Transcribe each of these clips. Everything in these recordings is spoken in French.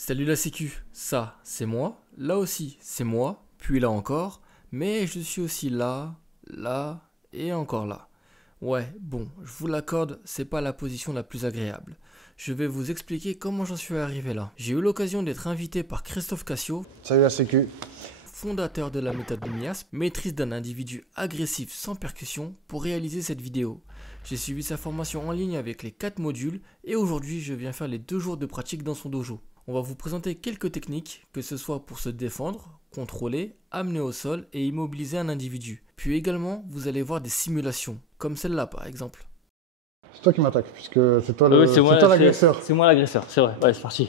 Salut la sécu, ça c'est moi, là aussi c'est moi, puis là encore, mais je suis aussi là, là et encore là. Ouais, bon, je vous l'accorde, c'est pas la position la plus agréable. Je vais vous expliquer comment j'en suis arrivé là. J'ai eu l'occasion d'être invité par Christophe Cassio, Salut la sécu. fondateur de la méthode MIASP, maîtrise d'un individu agressif sans percussion, pour réaliser cette vidéo. J'ai suivi sa formation en ligne avec les 4 modules et aujourd'hui je viens faire les 2 jours de pratique dans son dojo. On va vous présenter quelques techniques, que ce soit pour se défendre, contrôler, amener au sol et immobiliser un individu. Puis également, vous allez voir des simulations, comme celle-là par exemple. C'est toi qui m'attaques, puisque c'est toi Oui, c'est moi l'agresseur. C'est moi l'agresseur, c'est vrai. Ouais, c'est parti.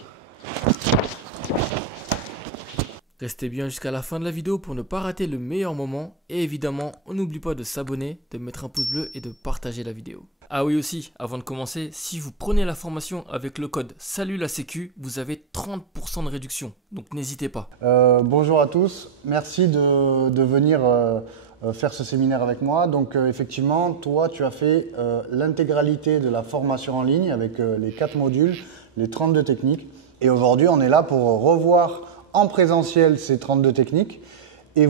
Restez bien jusqu'à la fin de la vidéo pour ne pas rater le meilleur moment. Et évidemment, on n'oublie pas de s'abonner, de mettre un pouce bleu et de partager la vidéo. Ah oui aussi, avant de commencer, si vous prenez la formation avec le code SALUT la sécu, vous avez 30% de réduction. Donc n'hésitez pas. Bonjour à tous, merci de venir faire ce séminaire avec moi. Donc effectivement, toi tu as fait l'intégralité de la formation en ligne avec les 4 modules, les 32 techniques. Et aujourd'hui on est là pour revoir en présentiel ces 32 techniques et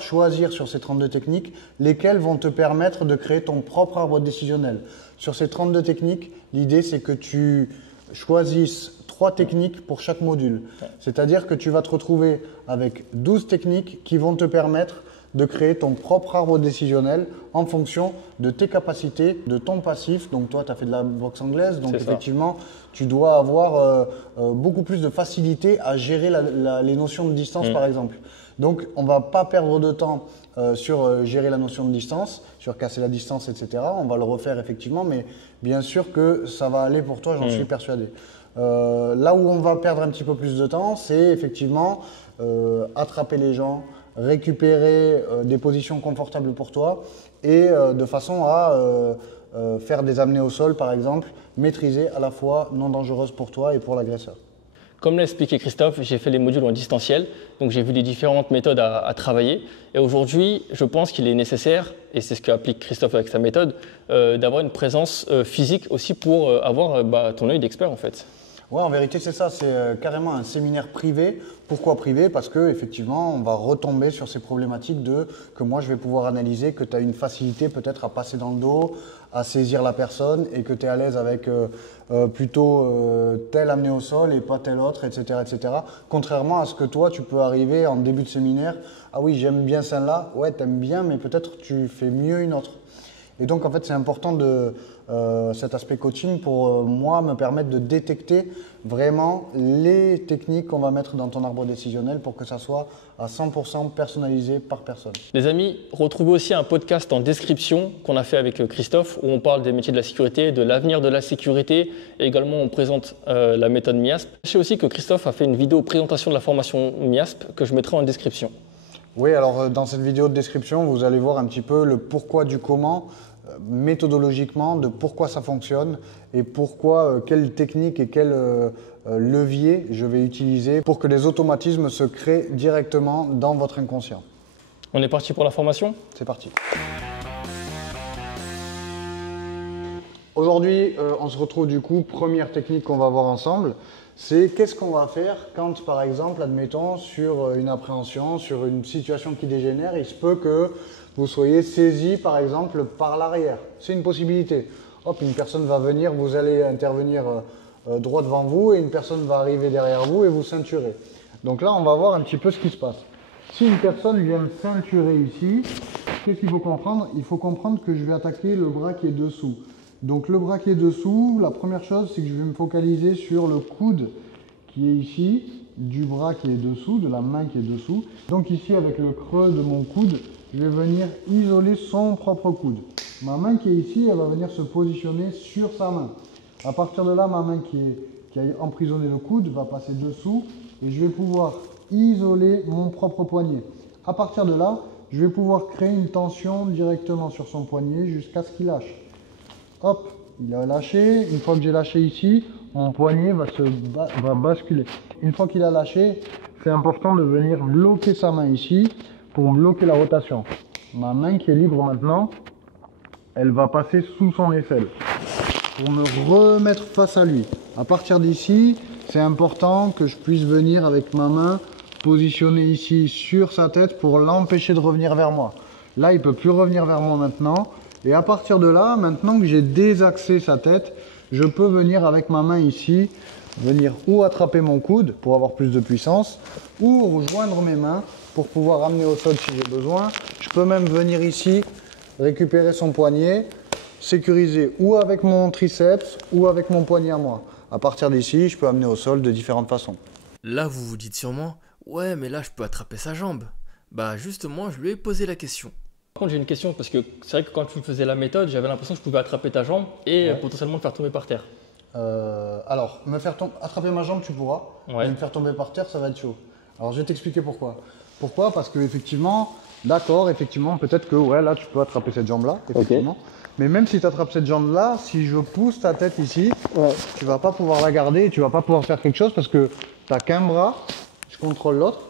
choisir sur ces 32 techniques lesquelles vont te permettre de créer ton propre arbre décisionnel. Sur ces 32 techniques, l'idée c'est que tu choisisses 3 techniques pour chaque module. C'est-à-dire que tu vas te retrouver avec 12 techniques qui vont te permettre de créer ton propre arbre décisionnel en fonction de tes capacités, de ton passif. Donc toi, tu as fait de la boxe anglaise, donc effectivement, tu dois avoir beaucoup plus de facilité à gérer les notions de distance, par exemple. Donc, on ne va pas perdre de temps sur gérer la notion de distance, sur casser la distance, etc. On va le refaire effectivement, mais bien sûr que ça va aller pour toi, j'en suis persuadé. Là où on va perdre un petit peu plus de temps, c'est effectivement attraper les gens, récupérer des positions confortables pour toi et de façon à faire des amenées au sol, par exemple, maîtrisées à la fois non dangereuses pour toi et pour l'agresseur. Comme l'a expliqué Christophe, j'ai fait les modules en distanciel, donc j'ai vu les différentes méthodes à travailler. Et aujourd'hui, je pense qu'il est nécessaire, et c'est ce qu'applique Christophe avec sa méthode, d'avoir une présence physique aussi pour avoir ton œil d'expert en fait. Ouais, en vérité, c'est ça, c'est carrément un séminaire privé. Pourquoi privé? Parce que effectivement, on va retomber sur ces problématiques que moi je vais pouvoir analyser, que tu as une facilité peut-être à passer dans le dos, à saisir la personne et que tu es à l'aise avec plutôt tel amené au sol et pas tel autre, etc., etc. Contrairement à ce que toi, tu peux arriver en début de séminaire, ah oui, j'aime bien celle-là, ouais, t'aimes bien, mais peut-être tu fais mieux une autre. Et donc, en fait, c'est important cet aspect coaching pour moi me permettre de détecter vraiment les techniques qu'on va mettre dans ton arbre décisionnel pour que ça soit à 100% personnalisé par personne. Les amis, retrouvez aussi un podcast en description qu'on a fait avec Christophe où on parle des métiers de la sécurité, de l'avenir de la sécurité et également on présente la méthode MIASP. Sachez aussi que Christophe a fait une vidéo présentation de la formation MIASP que je mettrai en description. Oui, alors dans cette vidéo de description, vous allez voir un petit peu le pourquoi du comment, méthodologiquement, de pourquoi ça fonctionne et pourquoi, quelle technique et quel levier je vais utiliser pour que les automatismes se créent directement dans votre inconscient. On est parti pour la formation? C'est parti. Aujourd'hui, on se retrouve du coup, première technique qu'on va voir ensemble, c'est qu'est-ce qu'on va faire quand, par exemple, admettons, sur une appréhension, sur une situation qui dégénère, il se peut que vous soyez saisi, par exemple, par l'arrière. C'est une possibilité. Hop, une personne va venir, vous allez intervenir droit devant vous et une personne va arriver derrière vous et vous ceinturer. Donc là, on va voir un petit peu ce qui se passe. Si une personne vient me ceinturer ici, qu'est-ce qu'il faut comprendre? Il faut comprendre que je vais attaquer le bras qui est dessous. Donc le bras qui est dessous, la première chose, c'est que je vais me focaliser sur le coude qui est ici, du bras qui est dessous, de la main qui est dessous. Donc ici, avec le creux de mon coude, je vais venir isoler son propre coude. Ma main qui est ici, elle va venir se positionner sur sa main. À partir de là, ma main qui a emprisonné le coude va passer dessous et je vais pouvoir isoler mon propre poignet. À partir de là, je vais pouvoir créer une tension directement sur son poignet jusqu'à ce qu'il lâche. Hop, il a lâché. Une fois que j'ai lâché ici, mon poignet va basculer. Une fois qu'il a lâché, c'est important de venir bloquer sa main ici pour bloquer la rotation. Ma main qui est libre maintenant, elle va passer sous son aisselle pour me remettre face à lui. À partir d'ici, c'est important que je puisse venir avec ma main positionner ici sur sa tête pour l'empêcher de revenir vers moi. Là, il ne peut plus revenir vers moi maintenant. Et à partir de là, maintenant que j'ai désaxé sa tête, je peux venir avec ma main ici, venir ou attraper mon coude pour avoir plus de puissance, ou rejoindre mes mains pour pouvoir ramener au sol si j'ai besoin. Je peux même venir ici, récupérer son poignet, sécuriser ou avec mon triceps ou avec mon poignet à moi. À partir d'ici, je peux amener au sol de différentes façons. Là, vous vous dites sûrement, ouais, mais là, je peux attraper sa jambe. Bah, justement, je lui ai posé la question. Par contre, j'ai une question parce que c'est vrai que quand tu faisais la méthode, j'avais l'impression que je pouvais attraper ta jambe et potentiellement te faire tomber par terre. Alors, attraper ma jambe, tu pourras, Ouais. mais me faire tomber par terre, ça va être chaud. Alors, je vais t'expliquer pourquoi. Pourquoi? Parce que effectivement, d'accord, effectivement, peut-être que ouais, là, tu peux attraper cette jambe-là, effectivement. Mais même si tu attrapes cette jambe-là, si je pousse ta tête ici, tu vas pas pouvoir la garder, tu vas pas pouvoir faire quelque chose parce que tu n'as qu'un bras, je contrôle l'autre.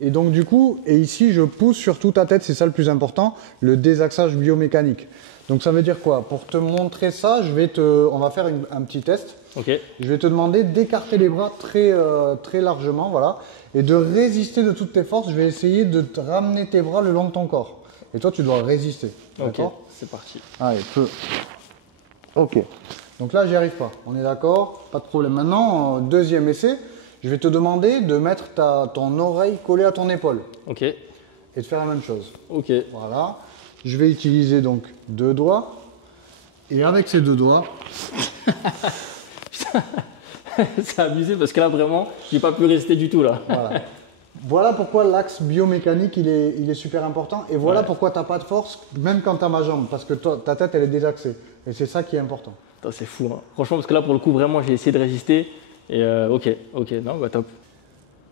Et donc du coup, et ici, je pousse sur toute ta tête, c'est ça le plus important, le désaxage biomécanique. Donc ça veut dire quoi? Pour te montrer ça, on va faire un petit test. Ok. Je vais te demander d'écarter les bras très largement, voilà, et de résister de toutes tes forces. Je vais essayer de te ramener tes bras le long de ton corps. Et toi, tu dois résister. Ok. D'accord? C'est parti. Allez, feu. Ok. Donc là, j'y arrive pas. On est d'accord? Pas de problème. Maintenant, deuxième essai, je vais te demander de mettre ton oreille collée à ton épaule Ok. et de faire la même chose. Ok. Voilà. Je vais utiliser donc 2 doigts. Et avec ces 2 doigts, C'est abusé parce que là vraiment, j'ai pas pu résister du tout là. voilà. Voilà pourquoi l'axe biomécanique il est super important. Et voilà pourquoi tu n'as pas de force, même quand tu as ma jambe. Parce que ta tête, elle est désaxée. Et c'est ça qui est important. Putain, c'est fou. Hein. Franchement, parce que là pour le coup, vraiment, j'ai essayé de résister. Et ok, non, bah top.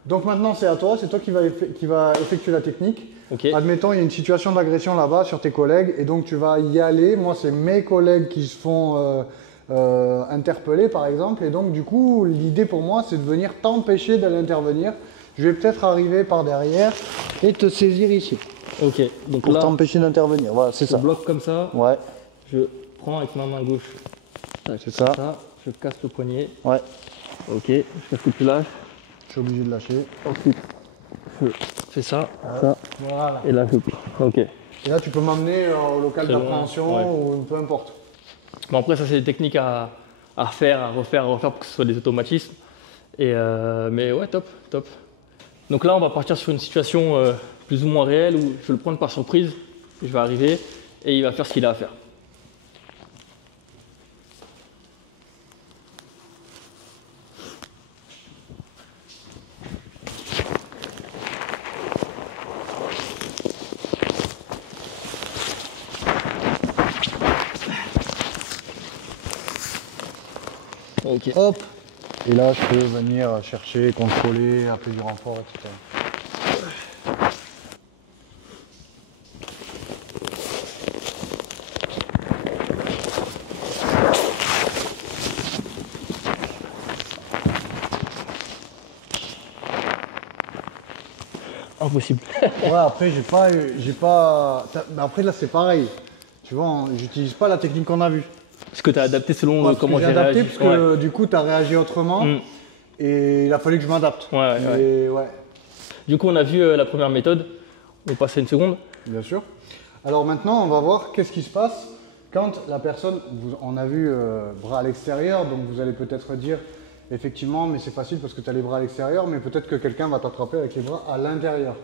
Donc maintenant, c'est à toi. C'est toi qui va effectuer la technique. Ok. Admettons, il y a une situation d'agression là-bas sur tes collègues. Et donc, tu vas y aller. Moi, c'est mes collègues qui se font interpeller, par exemple. Et donc, du coup, l'idée pour moi, c'est de venir t'empêcher d'aller intervenir. Je vais peut-être arriver par derrière et te saisir ici. Ok. Donc Pour là, t'empêcher d'intervenir. Voilà, c'est je ça. bloque comme ça. Ouais, Je prends avec ma main gauche. c'est ça. Je casse le poignet. Ouais, Ok. Je casse que tu lâches. je suis obligé de lâcher. Ensuite, je fais ça, ça. Voilà. Et là, je plie. Ok. Et là, tu peux m'emmener au local Très loin, d'appréhension ouais. ou peu importe. Bon, après, ça, c'est des techniques à refaire, à refaire pour que ce soit des automatismes. Et mais ouais, top, top. Donc là, on va partir sur une situation plus ou moins réelle où je vais le prendre par surprise. Je vais arriver et il va faire ce qu'il a à faire. Ok. Hop. Et là, je peux venir chercher, contrôler, appeler du renfort, etc. Impossible. Ouais, après, mais après, là, c'est pareil. Tu vois, j'utilise pas la technique qu'on a vue. Ce que tu as adapté selon Parce comment que j'ai j'ai adapté réagi. parce que du coup, tu as réagi autrement. Mm. Et il a fallu que je m'adapte. Ouais. Et ouais, Du coup, on a vu la première méthode. On passe à une seconde. bien sûr. Alors maintenant, on va voir qu'est-ce qui se passe quand la personne, on a vu bras à l'extérieur, donc vous allez peut-être dire, effectivement, mais c'est facile parce que tu as les bras à l'extérieur, mais peut-être que quelqu'un va t'attraper avec les bras à l'intérieur.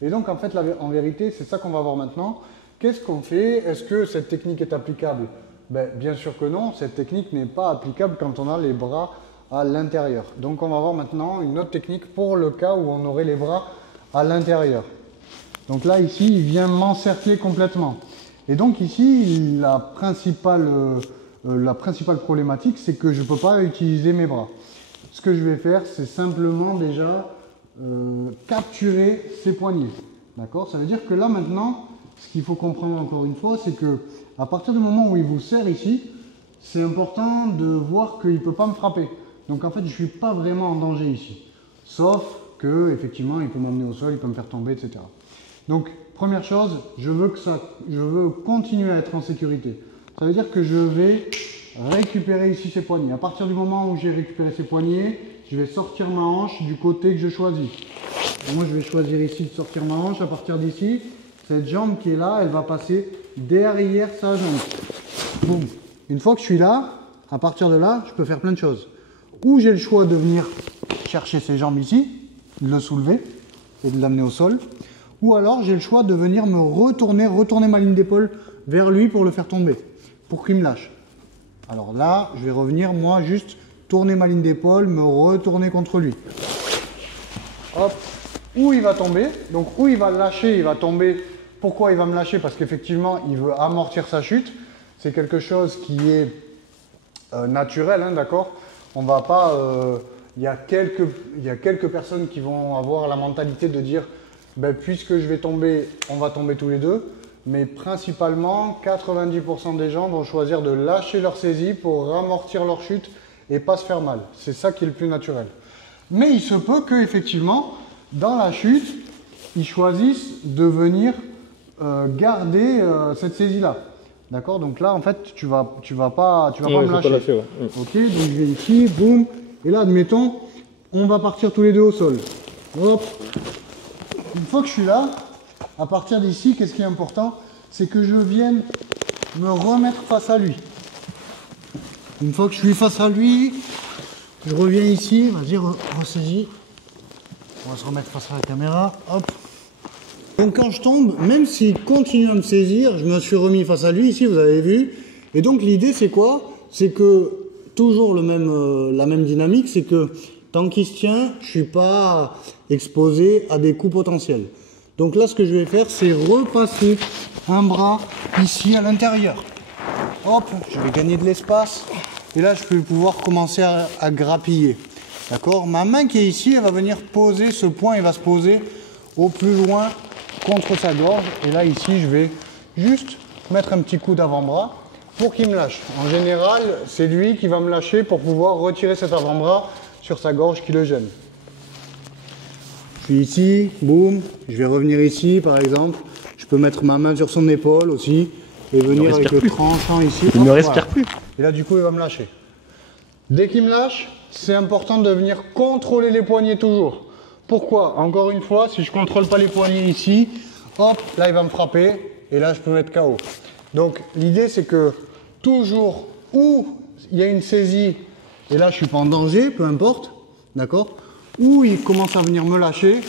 Et donc en fait, en vérité, c'est ça qu'on va voir maintenant. Qu'est-ce qu'on fait? Est-ce que cette technique est applicable? Ben, bien sûr que non, cette technique n'est pas applicable quand on a les bras à l'intérieur. Donc on va voir maintenant une autre technique pour le cas où on aurait les bras à l'intérieur. Donc là, ici, il vient m'encercler complètement. Et donc ici, la principale problématique, c'est que je ne peux pas utiliser mes bras. Ce que je vais faire, c'est simplement déjà capturer ses poignets. D'accord? Ça veut dire que là, maintenant, ce qu'il faut comprendre encore une fois, c'est que à partir du moment où il vous serre ici, c'est important de voir qu'il ne peut pas me frapper. Donc en fait, je ne suis pas vraiment en danger ici. Sauf que, effectivement, il peut m'emmener au sol, il peut me faire tomber, etc. Donc, première chose, je veux continuer à être en sécurité. Ça veut dire que je vais récupérer ici ses poignets. À partir du moment où j'ai récupéré ses poignets, je vais sortir ma hanche du côté que je choisis. Et moi, je vais choisir ici de sortir ma hanche. À partir d'ici, cette jambe qui est là, elle va passer derrière sa jambe. Boum. Une fois que je suis là, à partir de là, je peux faire plein de choses. Ou j'ai le choix de venir chercher ses jambes ici, de le soulever et de l'amener au sol. Ou alors, j'ai le choix de venir me retourner ma ligne d'épaule vers lui pour le faire tomber, pour qu'il me lâche. Alors là, je vais revenir, moi, juste tourner ma ligne d'épaule, me retourner contre lui. Hop, où il va tomber, donc où il va lâcher, il va tomber. Pourquoi il va me lâcher? Parce qu'effectivement, il veut amortir sa chute. C'est quelque chose qui est naturel, hein, d'accord? On va pas... il y a quelques personnes qui vont avoir la mentalité de dire ben, puisque je vais tomber, on va tomber tous les deux. Mais principalement, 90% des gens vont choisir de lâcher leur saisie pour amortir leur chute et pas se faire mal. C'est ça qui est le plus naturel. Mais il se peut qu'effectivement, dans la chute, ils choisissent de venir garder cette saisie-là. D'accord? Donc là, en fait, tu vas pas me lâcher. Ouais. Ok, donc je viens ici, boum. Et là, admettons, on va partir tous les deux au sol. Hop. Une fois que je suis là, à partir d'ici, qu'est-ce qui est important? C'est que je vienne me remettre face à lui. Une fois que je suis face à lui, je reviens ici, vas-y, ressaisis. On va se remettre face à la caméra, hop. Donc quand je tombe, même s'il continue à me saisir, je me suis remis face à lui, ici, vous avez vu. Et donc l'idée, c'est quoi? C'est que, toujours la même dynamique, c'est que tant qu'il se tient, je ne suis pas exposé à des coups potentiels. Donc là, ce que je vais faire, c'est repasser un bras ici à l'intérieur. Hop, je vais gagner de l'espace. Et là, je vais pouvoir commencer à grappiller. D'accord? Ma main qui est ici, elle va venir poser ce point, il va se poser au plus loin contre sa gorge. Et là, ici, je vais juste mettre un petit coup d'avant-bras pour qu'il me lâche. En général, c'est lui qui va me lâcher pour pouvoir retirer cet avant-bras sur sa gorge qui le gêne. Je suis ici, boum, je vais revenir ici par exemple, je peux mettre ma main sur son épaule aussi et venir avec le tranchant ici. Il ne respire plus. Et là du coup il va me lâcher. Dès qu'il me lâche, c'est important de venir contrôler les poignets toujours. Pourquoi? Encore une fois, si je ne contrôle pas les poignets ici, hop, là il va me frapper et là je peux mettre KO. Donc l'idée c'est que toujours où il y a une saisie et là je suis pas en danger, peu importe, d'accord? Où il commence à venir me lâcher,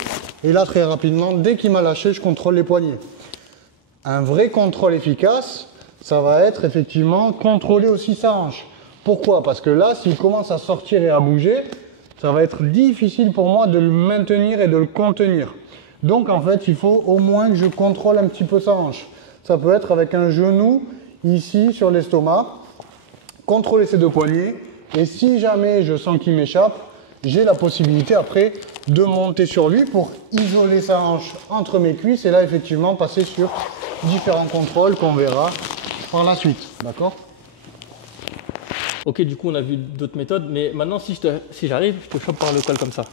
et là très rapidement, dès qu'il m'a lâché, je contrôle les poignets. Un vrai contrôle efficace, ça va être effectivement contrôler aussi sa hanche. Pourquoi? Parce que là, s'il commence à sortir et à bouger, ça va être difficile pour moi de le maintenir et de le contenir. Donc en fait, il faut au moins que je contrôle un petit peu sa hanche. Ça peut être avec un genou ici sur l'estomac, contrôler ces deux poignets, et si jamais je sens qu'il m'échappe, j'ai la possibilité après de monter sur lui pour isoler sa hanche entre mes cuisses et là effectivement passer sur différents contrôles qu'on verra par la suite. D'accord? Ok, du coup on a vu d'autres méthodes, mais maintenant si j'arrive, je te chope par le col comme ça.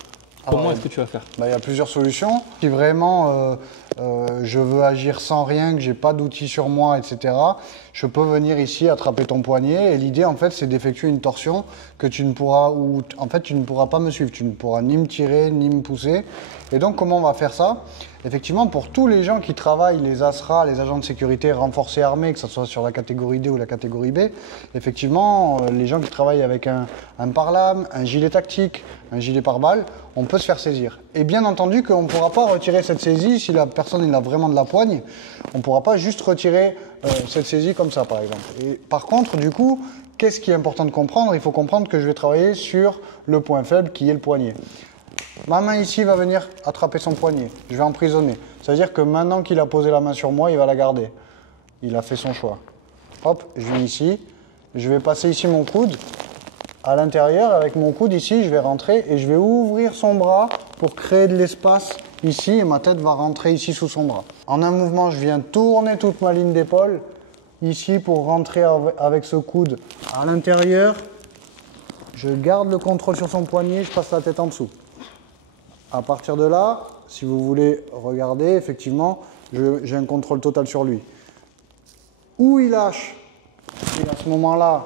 Comment est-ce que tu vas faire? Il y a plusieurs solutions. Si vraiment je veux agir sans rien, que j'ai pas d'outils sur moi, etc., je peux venir ici attraper ton poignet. Et l'idée, en fait, c'est d'effectuer une torsion que tu ne pourras, tu ne pourras pas me suivre. Tu ne pourras ni me tirer, ni me pousser. Et donc, comment on va faire ça? Effectivement, pour tous les gens qui travaillent, les ASRA, les agents de sécurité renforcés armés, que ce soit sur la catégorie D ou la catégorie B, effectivement, les gens qui travaillent avec un pare-lame, un gilet tactique, un gilet pare-balles, on peut se faire saisir. Et bien entendu qu'on ne pourra pas retirer cette saisie si la personne il a vraiment de la poigne. On ne pourra pas juste retirer cette saisie comme ça, par exemple. Et par contre, du coup, qu'est-ce qui est important de comprendre? Il faut comprendre que je vais travailler sur le point faible qui est le poignet. Ma main ici va venir attraper son poignet. Je vais emprisonner. Ça veut dire que maintenant qu'il a posé la main sur moi, il va la garder. Il a fait son choix. Hop, je viens ici. Je vais passer ici mon coude. À l'intérieur, avec mon coude ici, je vais rentrer et je vais ouvrir son bras pour créer de l'espace ici et ma tête va rentrer ici sous son bras. En un mouvement, je viens tourner toute ma ligne d'épaule ici pour rentrer avec ce coude à l'intérieur. Je garde le contrôle sur son poignet, je passe la tête en dessous. À partir de là, si vous voulez regarder, effectivement, j'ai un contrôle total sur lui. Où il lâche, et à ce moment-là,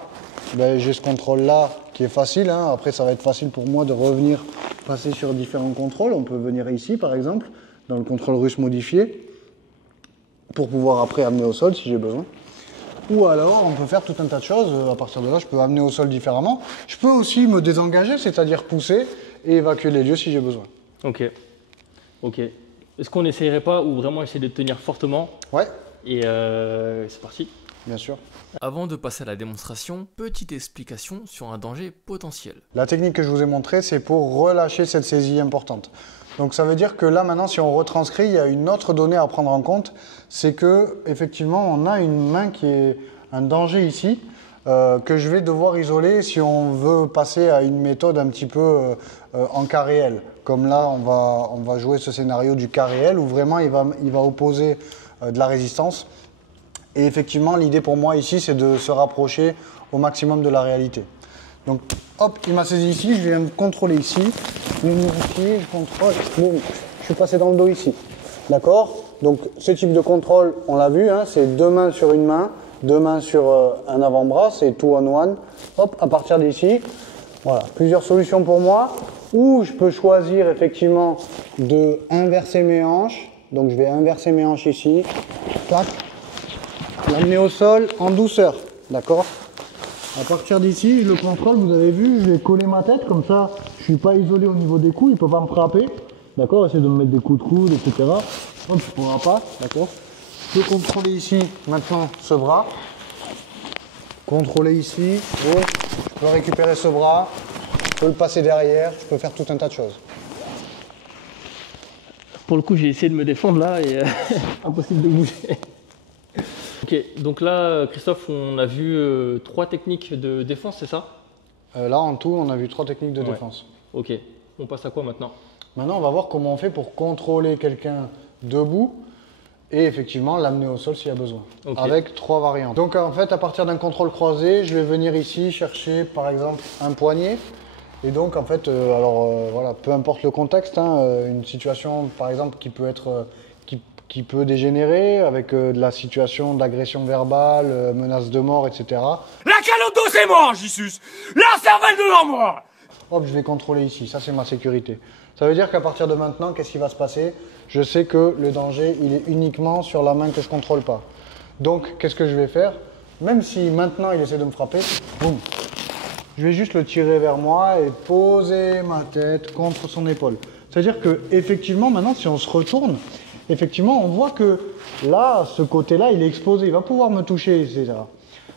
j'ai ce contrôle-là qui est facile, hein. Après, ça va être facile pour moi de revenir passer sur différents contrôles. On peut venir ici, par exemple, dans le contrôle russe modifié, pour pouvoir après amener au sol si j'ai besoin. Ou alors, on peut faire tout un tas de choses. À partir de là, je peux amener au sol différemment. Je peux aussi me désengager, c'est-à-dire pousser et évacuer les lieux si j'ai besoin. Ok. Ok. Est-ce qu'on n'essayerait pas ou vraiment essayer de tenir fortement? Ouais. Et c'est parti. Bien sûr. Avant de passer à la démonstration, petite explication sur un danger potentiel. La technique que je vous ai montrée, c'est pour relâcher cette saisie importante. Donc ça veut dire que là maintenant, si on retranscrit, il y a une autre donnée à prendre en compte, c'est que effectivement, on a une main qui est un danger ici, que je vais devoir isoler si on veut passer à une méthode un petit peu en cas réel. Comme là, on va jouer ce scénario du cas réel où vraiment il va opposer de la résistance. Et effectivement, l'idée pour moi ici, c'est de se rapprocher au maximum de la réalité. Donc, hop, il m'a saisi ici, je viens me contrôler ici, je viens vérifier, je contrôle, boum, je suis passé dans le dos ici. D'accord? Donc, ce type de contrôle, on l'a vu, hein, c'est 2 mains sur une main, 2 mains sur un avant-bras, c'est two on one. Hop, à partir d'ici, voilà, plusieurs solutions pour moi. Ou je peux choisir effectivement de inverser mes hanches. Donc, je vais inverser mes hanches ici, tac. L'amener au sol en douceur, d'accord? À partir d'ici, je le contrôle, vous avez vu, je vais coller ma tête, comme ça, je ne suis pas isolé au niveau des coups, il ne peut pas me frapper, d'accord? Essayer de me mettre des coups de coude, etc. Hop, il ne pourra pas, d'accord? Je peux contrôler ici, maintenant, ce bras. Contrôler ici, bon, je peux récupérer ce bras, je peux le passer derrière, je peux faire tout un tas de choses. Pour le coup, j'ai essayé de me défendre là et impossible de bouger. Ok, donc là, Christophe, on a vu 3 techniques de défense, c'est ça? Là, en tout, on a vu 3 techniques de défense. Ok, on passe à quoi maintenant? Maintenant, on va voir comment on fait pour contrôler quelqu'un debout et effectivement l'amener au sol s'il y a besoin. Okay. Avec 3 variantes. Donc en fait, à partir d'un contrôle croisé, je vais venir ici chercher par exemple un poignet. Et donc en fait, voilà, peu importe le contexte, hein, une situation par exemple qui peut être... qui peut dégénérer avec de la situation d'agression verbale, menace de mort, etc. La calotte d'eau c'est mort, Jessus. La cervelle de l'or. Hop, je vais contrôler ici, ça c'est ma sécurité. Ça veut dire qu'à partir de maintenant, qu'est-ce qui va se passer? Je sais que le danger, il est uniquement sur la main que je ne contrôle pas. Donc, qu'est-ce que je vais faire? Même si maintenant il essaie de me frapper, boum, je vais juste le tirer vers moi et poser ma tête contre son épaule. C'est-à-dire que effectivement, maintenant, si on se retourne, effectivement, on voit que là, ce côté-là, il est exposé, il va pouvoir me toucher, etc.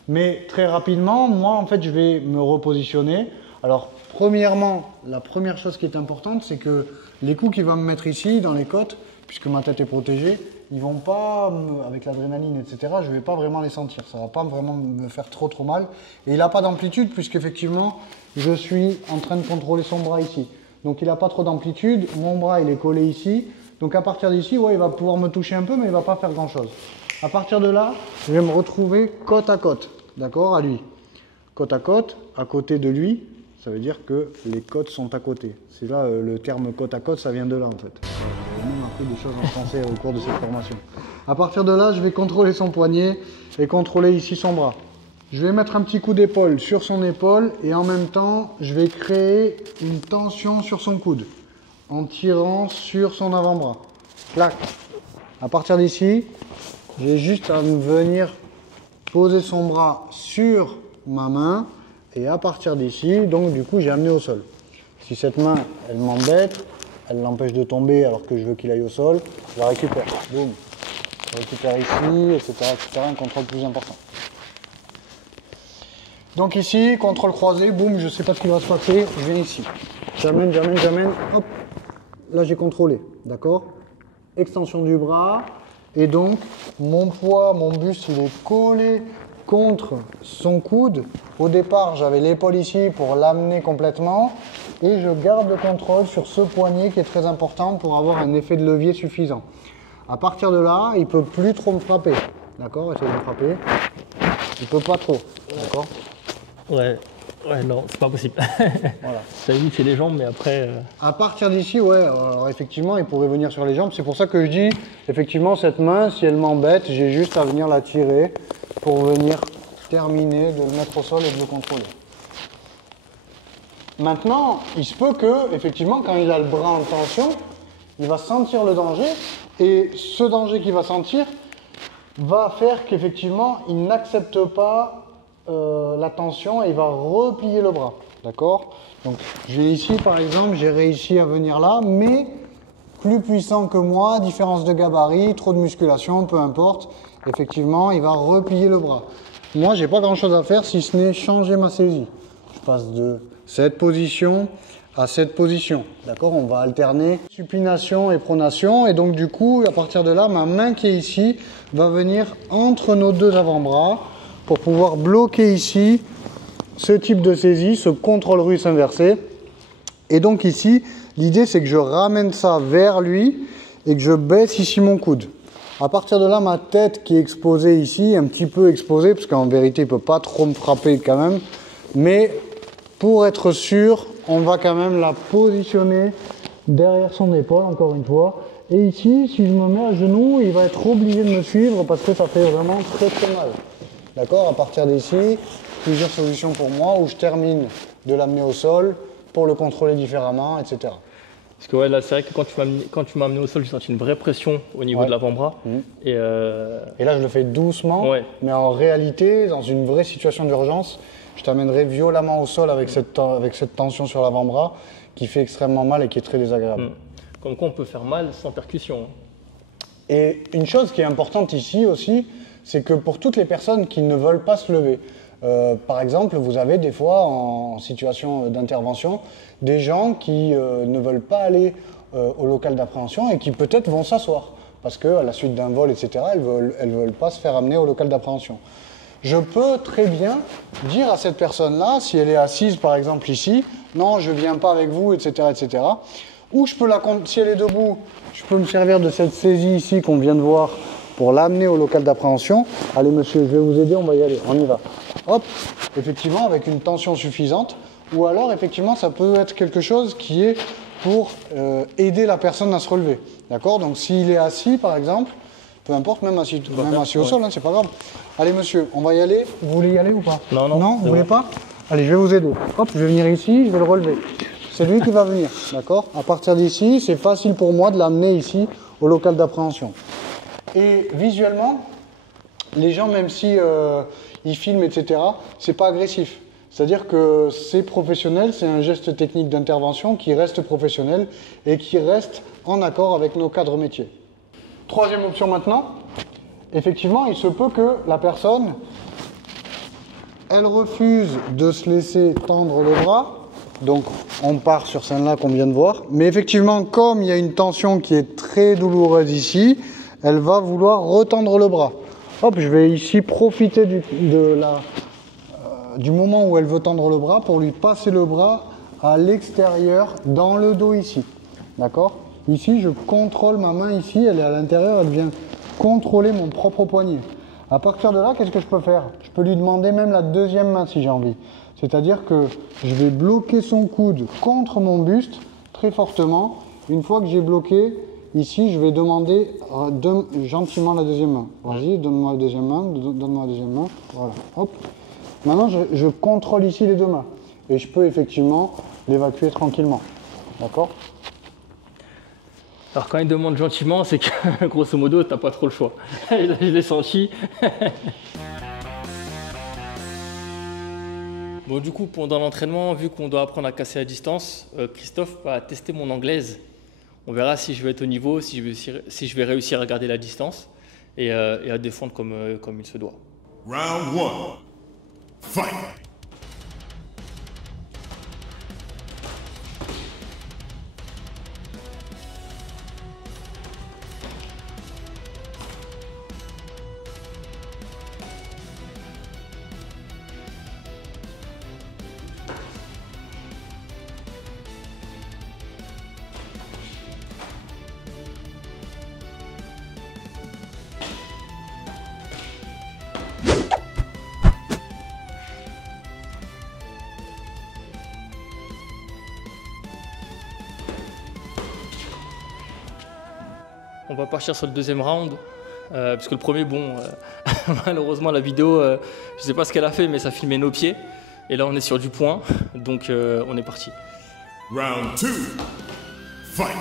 Mais très rapidement, moi, en fait, je vais me repositionner. Alors, premièrement, la première chose qui est importante, c'est que les coups qu'il va me mettre ici, dans les côtes, puisque ma tête est protégée, ils vont pas, avec l'adrénaline, etc., je ne vais pas vraiment les sentir. Ça ne va pas vraiment me faire trop mal. Et il n'a pas d'amplitude, puisqu'effectivement, je suis en train de contrôler son bras ici. Donc, il n'a pas trop d'amplitude. Mon bras, il est collé ici. Donc à partir d'ici, ouais, il va pouvoir me toucher un peu, mais il ne va pas faire grand-chose. À partir de là, je vais me retrouver côte à côte, d'accord, à lui. Côte à côté de lui, ça veut dire que les côtes sont à côté. C'est là, le terme côte à côte, ça vient de là en fait. J'ai même appris des choses en français au cours de cette formation. À partir de là, je vais contrôler son poignet et contrôler ici son bras. Je vais mettre un petit coup d'épaule sur son épaule et en même temps, je vais créer une tension sur son coude, en tirant sur son avant-bras. Clac. À partir d'ici, j'ai juste à venir poser son bras sur ma main et à partir d'ici, donc du coup, j'ai amené au sol. Si cette main, elle m'embête, elle l'empêche de tomber alors que je veux qu'il aille au sol, je la récupère. Boum. Je récupère ici, etc., etc., un contrôle plus important. Donc ici, contrôle croisé, boum, je ne sais pas ce qui va se passer, je viens ici. J'amène, hop. Là, j'ai contrôlé, d'accord? Extension du bras. Et donc, mon poids, mon buste, il est collé contre son coude. Au départ, j'avais l'épaule ici pour l'amener complètement. Et je garde le contrôle sur ce poignet qui est très important pour avoir un effet de levier suffisant. À partir de là, il ne peut plus trop me frapper. D'accord? Essayez de me frapper. Il ne peut pas trop. D'accord? Ouais, non, c'est pas possible. Voilà. Ça évite c'est les jambes, mais après... À partir d'ici, ouais, alors effectivement, il pourrait venir sur les jambes. C'est pour ça que je dis, effectivement, cette main, si elle m'embête, j'ai juste à venir la tirer pour venir terminer, de le mettre au sol et de le contrôler. Maintenant, il se peut que, effectivement, quand il a le bras en tension, il va sentir le danger, et ce danger qu'il va sentir va faire qu'effectivement, il n'accepte pas la tension et il va replier le bras. D'accord? Donc, j'ai ici, par exemple, j'ai réussi à venir là, mais plus puissant que moi, différence de gabarit, trop de musculation, peu importe. Effectivement, il va replier le bras. Moi, j'ai pas grand-chose à faire si ce n'est changer ma saisie. Je passe de cette position à cette position. D'accord? On va alterner supination et pronation. Et donc, du coup, à partir de là, ma main qui est ici va venir entre nos deux avant-bras pour pouvoir bloquer ici ce type de saisie, ce contrôle russe inversé. Et donc ici, l'idée c'est que je ramène ça vers lui et que je baisse ici mon coude. À partir de là, ma tête qui est exposée ici, un petit peu exposée, parce qu'en vérité, il ne peut pas trop me frapper quand même. Mais pour être sûr, on va quand même la positionner derrière son épaule, encore une fois. Et ici, si je me mets à genoux, il va être obligé de me suivre parce que ça fait vraiment très très mal. D'accord? À partir d'ici, plusieurs solutions pour moi où je termine de l'amener au sol pour le contrôler différemment, etc. Parce que ouais, là, c'est vrai que quand tu m'as amené au sol, j'ai senti une vraie pression au niveau de l'avant-bras. Et là, je le fais doucement, mais en réalité, dans une vraie situation d'urgence, je t'amènerai violemment au sol avec cette tension sur l'avant-bras qui fait extrêmement mal et qui est très désagréable. Comme quoi, on peut faire mal sans percussion. Et une chose qui est importante ici aussi, c'est que pour toutes les personnes qui ne veulent pas se lever, par exemple, vous avez des fois en situation d'intervention des gens qui ne veulent pas aller au local d'appréhension et qui peut-être vont s'asseoir parce qu'à la suite d'un vol, etc., elles veulent pas se faire amener au local d'appréhension. Je peux très bien dire à cette personne-là, si elle est assise par exemple ici, non, je ne viens pas avec vous, etc., etc. Ou je peux si elle est debout, je peux me servir de cette saisie ici qu'on vient de voir pour l'amener au local d'appréhension. Allez monsieur, je vais vous aider, on va y aller, on y va. Hop, effectivement avec une tension suffisante. Ou alors effectivement ça peut être quelque chose qui est pour aider la personne à se relever. D'accord? Donc s'il est assis par exemple, peu importe, même assis au sol, hein, c'est pas grave. Allez monsieur, on va y aller. Vous voulez y aller ou pas? Non, non. Non, vous voulez pas? Allez, je vais vous aider. Hop, je vais venir ici, je vais le relever. C'est lui qui va venir, d'accord? À partir d'ici, c'est facile pour moi de l'amener ici au local d'appréhension. Et visuellement, les gens, même si ils filment, etc., c'est pas agressif. C'est-à-dire que c'est professionnel, c'est un geste technique d'intervention qui reste professionnel et qui reste en accord avec nos cadres métiers. Troisième option maintenant, effectivement, il se peut que la personne, elle refuse de se laisser tendre le bras. Donc on part sur celle-là qu'on vient de voir. Mais effectivement, comme il y a une tension qui est très douloureuse ici, elle va vouloir retendre le bras. Hop, je vais ici profiter du moment où elle veut tendre le bras pour lui passer le bras à l'extérieur, dans le dos ici. D'accord? Ici, je contrôle ma main ici, elle est à l'intérieur, elle vient contrôler mon propre poignet. À partir de là, qu'est-ce que je peux faire? Je peux lui demander même la deuxième main si j'ai envie. C'est-à-dire que je vais bloquer son coude contre mon buste très fortement. Une fois que j'ai bloqué, ici, je vais demander gentiment la deuxième main. Vas-y, donne-moi la deuxième main, donne-moi la deuxième main. Voilà, hop. Maintenant, je contrôle ici les deux mains. Et je peux effectivement l'évacuer tranquillement. D'accord? Alors quand il demande gentiment, c'est que grosso modo, t'as pas trop le choix. Je l'ai senti. Bon, du coup, pendant l'entraînement, vu qu'on doit apprendre à casser à distance, Christophe va tester mon anglaise. On verra si je vais être au niveau, si je vais réussir à garder la distance et à défendre comme il se doit. Round 1. Fight! On va partir sur le deuxième round, puisque le premier, bon, malheureusement la vidéo, je ne sais pas ce qu'elle a fait, mais ça filmait nos pieds. Et là, on est sur du point, donc on est parti. Round 2. Fight.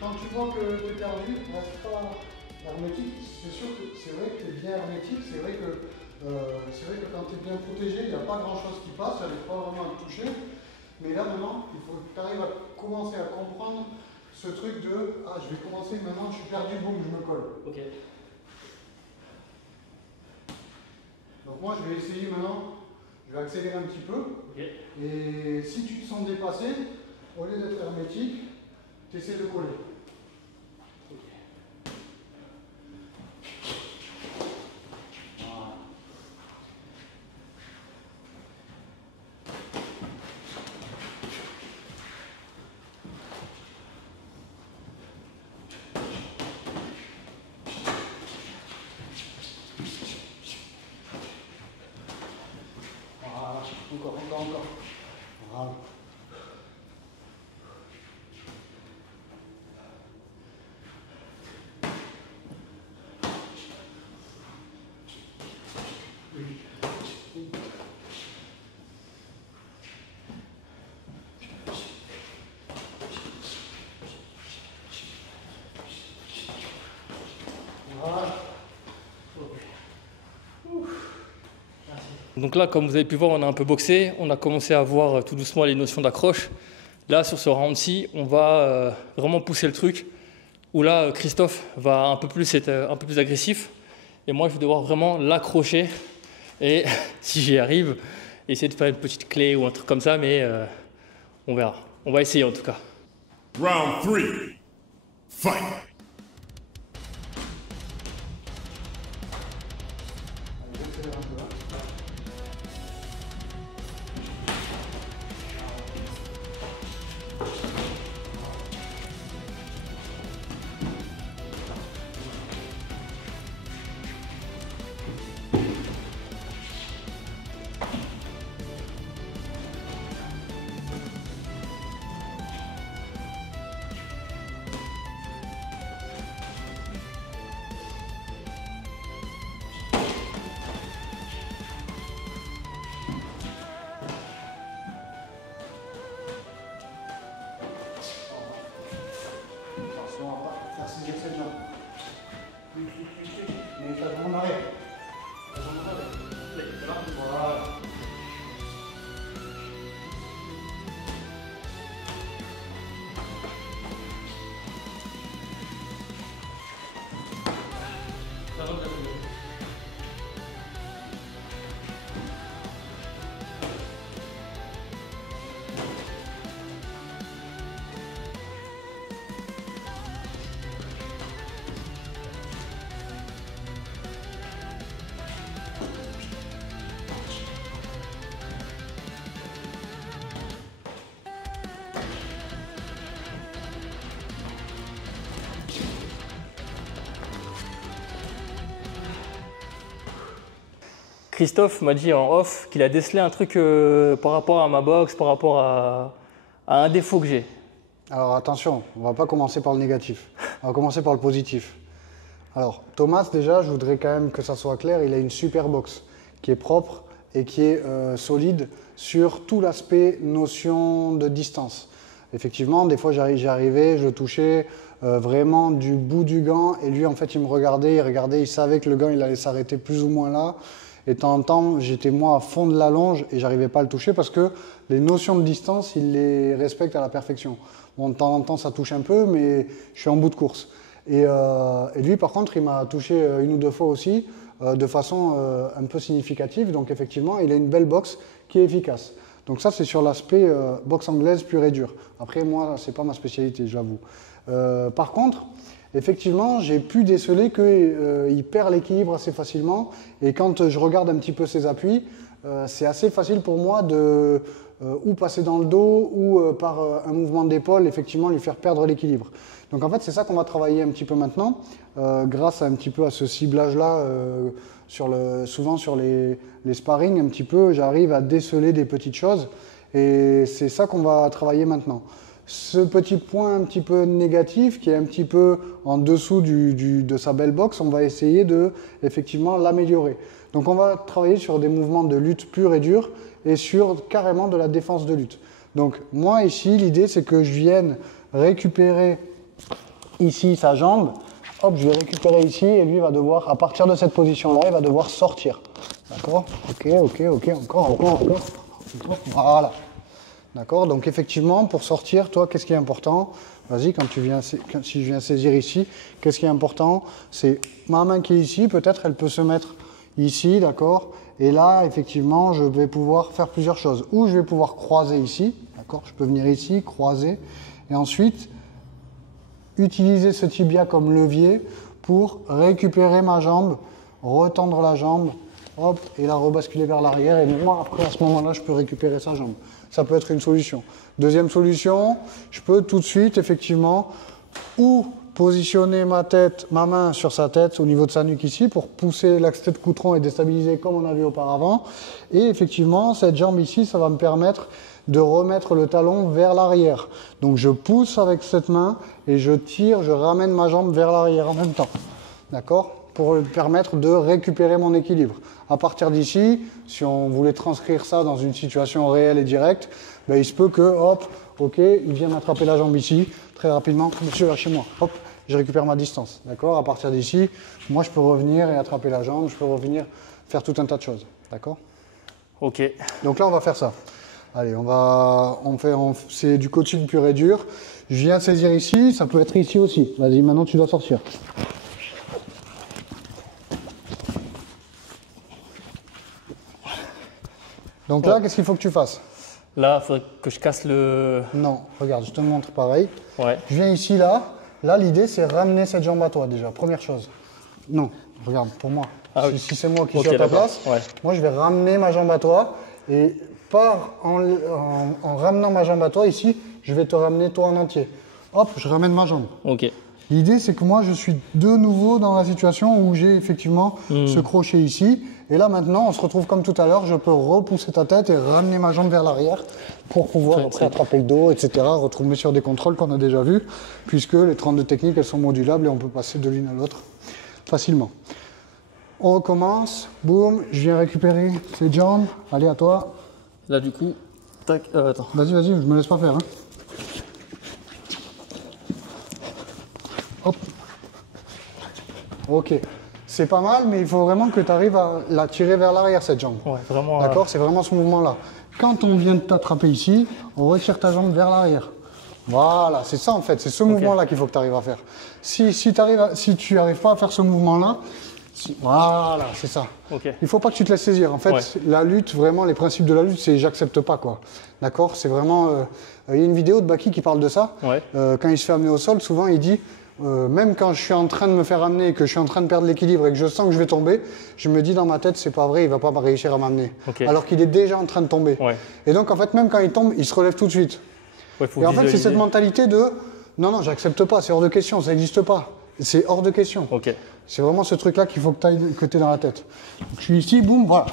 Quand tu vois que tu es perdu, reste pas hermétique. C'est sûr que c'est vrai que tu es bien hermétique, c'est vrai que quand tu es bien protégé, il n'y a pas grand chose qui passe, elle n'est pas vraiment à te toucher. Mais là maintenant, il faut que tu arrives à commencer à comprendre ce truc de ah je vais commencer maintenant, je suis perdu, boum, je me colle. Ok. Donc moi je vais essayer maintenant, je vais accélérer un petit peu. Okay. Et si tu te sens dépassé, au lieu d'être hermétique, tu essaies de coller. Encore. Voilà. Donc là, comme vous avez pu voir, on a un peu boxé, on a commencé à voir tout doucement les notions d'accroche. Là, sur ce round-ci, on va vraiment pousser le truc, où là, Christophe va un peu plus être un peu plus agressif, et moi, je vais devoir vraiment l'accrocher, et si j'y arrive, essayer de faire une petite clé ou un truc comme ça, mais on verra. On va essayer en tout cas. Round 3. Fight. Christophe m'a dit en off qu'il a décelé un truc par rapport à ma boxe, par rapport à un défaut que j'ai. Alors attention, on va pas commencer par le négatif, on va commencer par le positif. Alors Thomas, déjà, je voudrais quand même que ça soit clair, il a une super boxe qui est propre et qui est solide sur tout l'aspect notion de distance. Effectivement, des fois j'arrivais, je touchais vraiment du bout du gant et lui en fait il me regardait, il savait que le gant il allait s'arrêter plus ou moins là. Et de temps en temps, j'étais moi à fond de la longe et j'arrivais pas à le toucher parce que les notions de distance, il les respecte à la perfection. Bon, de temps en temps, ça touche un peu, mais je suis en bout de course. Et lui, par contre, il m'a touché une ou deux fois aussi, de façon un peu significative. Donc effectivement, il a une belle boxe qui est efficace. Donc ça, c'est sur l'aspect boxe anglaise pure et dure. Après, moi, c'est pas ma spécialité, j'avoue. Par contre, effectivement, j'ai pu déceler qu'il perd l'équilibre assez facilement. Et quand je regarde un petit peu ses appuis, c'est assez facile pour moi de ou passer dans le dos ou par un mouvement d'épaule, effectivement, lui faire perdre l'équilibre. Donc en fait, c'est ça qu'on va travailler un petit peu maintenant, grâce un petit peu à ce ciblage-là, souvent sur les sparring, un petit peu, j'arrive à déceler des petites choses. Et c'est ça qu'on va travailler maintenant. Ce petit point un petit peu négatif, qui est un petit peu en dessous de sa belle boxe, on va essayer de effectivement l'améliorer. Donc on va travailler sur des mouvements de lutte pure et dure et sur carrément de la défense de lutte. Donc moi ici, l'idée c'est que je vienne récupérer ici sa jambe, hop, je vais récupérer ici et lui va devoir, à partir de cette position-là, il va devoir sortir. D'accord? Ok, encore. Voilà. D'accord, donc effectivement, pour sortir, toi, qu'est-ce qui est important? Vas-y, si je viens saisir ici, qu'est-ce qui est important? C'est ma main qui est ici, peut-être elle peut se mettre ici, d'accord? Et là, effectivement, je vais pouvoir faire plusieurs choses. Ou je vais pouvoir croiser ici, d'accord? Je peux venir ici, croiser, et ensuite, utiliser ce tibia comme levier pour récupérer ma jambe, retendre la jambe, hop, et la rebasculer vers l'arrière. Et moi, après, à ce moment-là, je peux récupérer sa jambe. Ça peut être une solution. Deuxième solution, je peux tout de suite, effectivement, ou positionner ma main sur sa tête, au niveau de sa nuque ici, pour pousser l'axe tête-coutron et déstabiliser comme on a vu auparavant. Et effectivement, cette jambe ici, ça va me permettre de remettre le talon vers l'arrière. Donc je pousse avec cette main et je tire, je ramène ma jambe vers l'arrière en même temps. D'accord? Pour permettre de récupérer mon équilibre. À partir d'ici, si on voulait transcrire ça dans une situation réelle et directe, ben il se peut que, hop, ok, il vient m'attraper la jambe ici, très rapidement, monsieur, lâchez-moi, hop, je récupère ma distance. D'accord? À partir d'ici, moi je peux revenir et attraper la jambe, je peux revenir faire tout un tas de choses. D'accord? Ok. Donc là, on va faire ça. Allez, c'est du coaching pur et dur. Je viens saisir ici, ça peut être ici aussi. Vas-y, maintenant tu dois sortir. Donc là, qu'est-ce qu'il faut que tu fasses? Là, il faudrait que je casse le... Non, regarde, je te montre pareil. Ouais. Je viens ici, là. Là, l'idée, c'est ramener cette jambe à toi, déjà. Première chose. Non, regarde, pour moi. Ah, oui. Si c'est moi qui suis à ta place, ouais. Moi, je vais ramener ma jambe à toi. Et en ramenant ma jambe à toi, ici, je vais te ramener toi en entier. Hop, je ramène ma jambe. Ok. L'idée, c'est que moi, je suis de nouveau dans la situation où j'ai effectivement ce crochet ici. Et là, maintenant, on se retrouve comme tout à l'heure. Je peux repousser ta tête et ramener ma jambe vers l'arrière pour pouvoir après attraper le dos, etc. Retrouver sur des contrôles qu'on a déjà vus, puisque les 32 techniques, elles sont modulables et on peut passer de l'une à l'autre facilement. On recommence. Boum, je viens récupérer ces jambes. Allez, à toi. Là, du coup, tac, attends. Vas-y, je me laisse pas faire. Hein. Hop. Ok. C'est pas mal, mais il faut vraiment que tu arrives à la tirer vers l'arrière, cette jambe. Ouais, vraiment. D'accord? C'est vraiment ce mouvement-là. Quand on vient de t'attraper ici, on retire ta jambe vers l'arrière. Voilà, c'est ça en fait. C'est ce mouvement-là qu'il faut que tu arrives à faire. Si tu n'arrives pas à faire ce mouvement-là, voilà, c'est ça. Okay. Il ne faut pas que tu te laisses saisir. En fait, la lutte, vraiment, les principes de la lutte, c'est j'accepte pas, quoi. D'accord? C'est vraiment... Il y a une vidéo de Baki qui parle de ça. Ouais. Quand il se fait amener au sol, souvent, il dit... même quand je suis en train de me faire amener et que je suis en train de perdre l'équilibre et que je sens que je vais tomber, je me dis dans ma tête, c'est pas vrai, il va pas réussir à m'amener. Okay. Alors qu'il est déjà en train de tomber. Ouais. Et donc, en fait, même quand il tombe, il se relève tout de suite. Ouais, et en fait, c'est cette mentalité de non, j'accepte pas, c'est hors de question, ça n'existe pas. c'est hors de question. Ok. C'est vraiment ce truc-là qu'il faut que tu aies dans la tête. Donc, je suis ici, boum, voilà.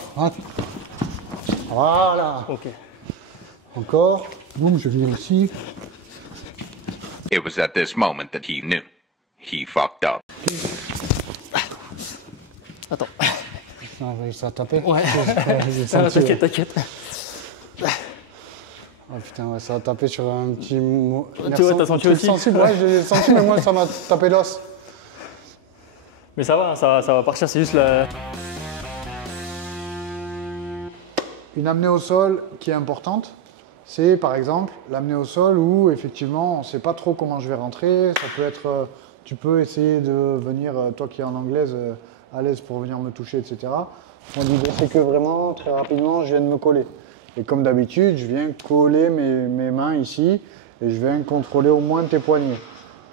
Voilà. Ok. Encore, boum, je viens ici. It was at this moment that he knew. He fucked up. Attends. Ah, ça a tapé. Ouais. J'ai senti, T'inquiète, t'inquiète. Oh putain, ouais, ça a tapé sur un petit mot. Tu vois, t'as senti aussi? Sensible, ouais, j'ai senti, mais moi, ça m'a tapé l'os. Mais ça va, ça va partir, c'est juste la... Une amenée au sol qui est importante, c'est par exemple l'amenée au sol où effectivement on ne sait pas trop comment je vais rentrer. Ça peut être, tu peux essayer de venir, toi qui es en anglaise, à l'aise pour venir me toucher, etc. Mon idée c'est que vraiment très rapidement je viens de me coller. Et comme d'habitude, je viens coller mes mains ici et je viens contrôler au moins tes poignets.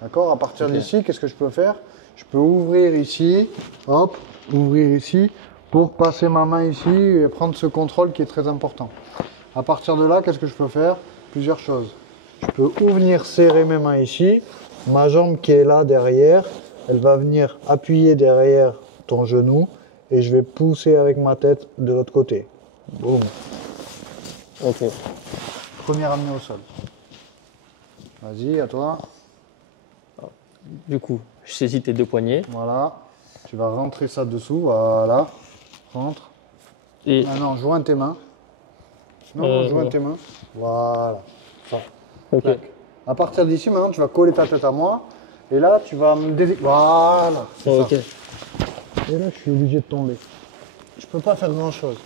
D'accord? À partir d'ici, qu'est-ce que je peux faire? Je peux ouvrir ici, hop, ouvrir ici, pour passer ma main ici et prendre ce contrôle qui est très important. À partir de là, qu'est-ce que je peux faire? Plusieurs choses. Je peux ou venir serrer mes mains ici, ma jambe qui est là derrière, elle va venir appuyer derrière ton genou et je vais pousser avec ma tête de l'autre côté. Boum. Ok. Première amenée au sol. Vas-y, à toi. Du coup, je saisis tes deux poignets. Voilà. Tu vas rentrer ça dessous. Voilà. Rentre. Et Maintenant, joins tes mains. Non, joins tes mains. Voilà. Ça. ok. Tac. À partir d'ici, maintenant, tu vas coller ta tête à moi. Et là, tu vas me Voilà. C'est Ok. ça. Et là, je suis obligé de tomber. Je peux pas faire grand-chose.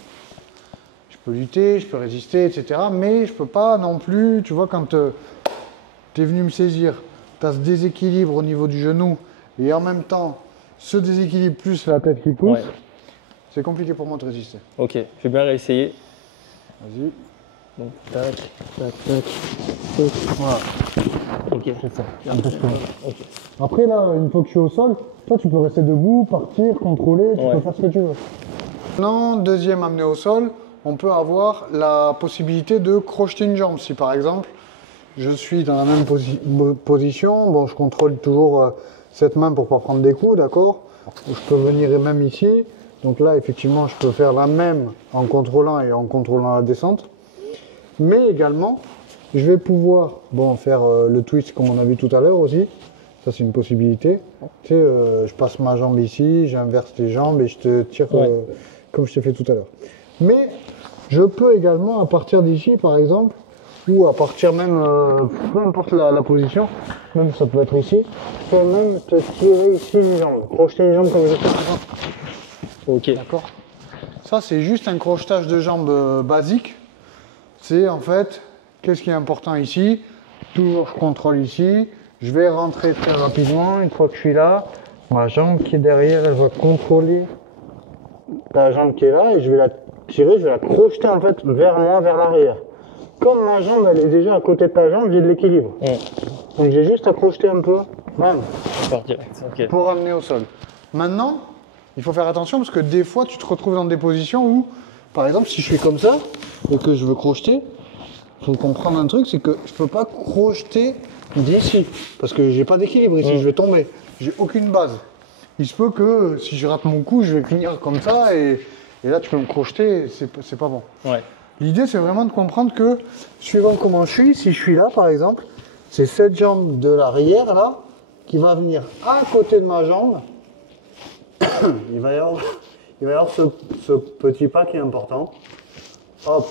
Je peux lutter, je peux résister, etc. Mais je peux pas non plus, tu vois, quand tu es venu me saisir, tu as ce déséquilibre au niveau du genou et en même temps, ce déséquilibre plus la tête qui pousse, Ouais. c'est compliqué pour moi de résister. Ok, je vais bien réessayer. Vas-y. Donc, tac, tac, tac, tac. Voilà. Ok, c'est ça. Ok. Après, là, une fois que je suis au sol, toi, tu peux rester debout, partir, contrôler, tu Ouais. peux faire ce que tu veux. Maintenant, deuxième amenée au sol, on peut avoir la possibilité de crocheter une jambe. Si par exemple, je suis dans la même position, bon, je contrôle toujours cette main pour ne pas prendre des coups, d'accord? Je peux venir même ici. Donc là, effectivement, je peux faire la même en contrôlant et en contrôlant la descente. Mais également, je vais pouvoir faire le twist comme on a vu tout à l'heure aussi. Ça, c'est une possibilité. Tu sais, je passe ma jambe ici, j'inverse les jambes et je te tire comme je t'ai fait tout à l'heure. Mais je peux également, à partir d'ici, par exemple, ou à partir même, peu importe la position, même ça peut être ici, je peux même te tirer ici une jambe, crocheter une jambe comme je fais souvent. Ok. D'accord. Ça, c'est juste un crochetage de jambe basique. C'est en fait, qu'est-ce qui est important ici? Toujours je contrôle ici. Je vais rentrer très rapidement. Une fois que je suis là, ma jambe qui est derrière, elle va contrôler la jambe qui est là et je vais la tirer, je vais la crocheter en fait vers moi, vers l'arrière. Comme ma jambe, elle est déjà à côté de ta jambe, j'ai de l'équilibre. Donc j'ai juste à crocheter un peu, bam, Part direct. Ok. pour ramener au sol. Maintenant, il faut faire attention parce que des fois, tu te retrouves dans des positions où, par exemple, si je suis comme ça et que je veux crocheter, il faut comprendre un truc, c'est que je ne peux pas crocheter d'ici parce que j'ai pas d'équilibre ici, je vais tomber. J'ai aucune base. Il se peut que si je rate mon coup, je vais finir comme ça et là, tu peux me crocheter, c'est pas bon. Ouais. L'idée, c'est vraiment de comprendre que, suivant comment je suis, si je suis là, par exemple, c'est cette jambe de l'arrière, là, qui va venir à côté de ma jambe. Il va y avoir ce petit pas qui est important. Hop,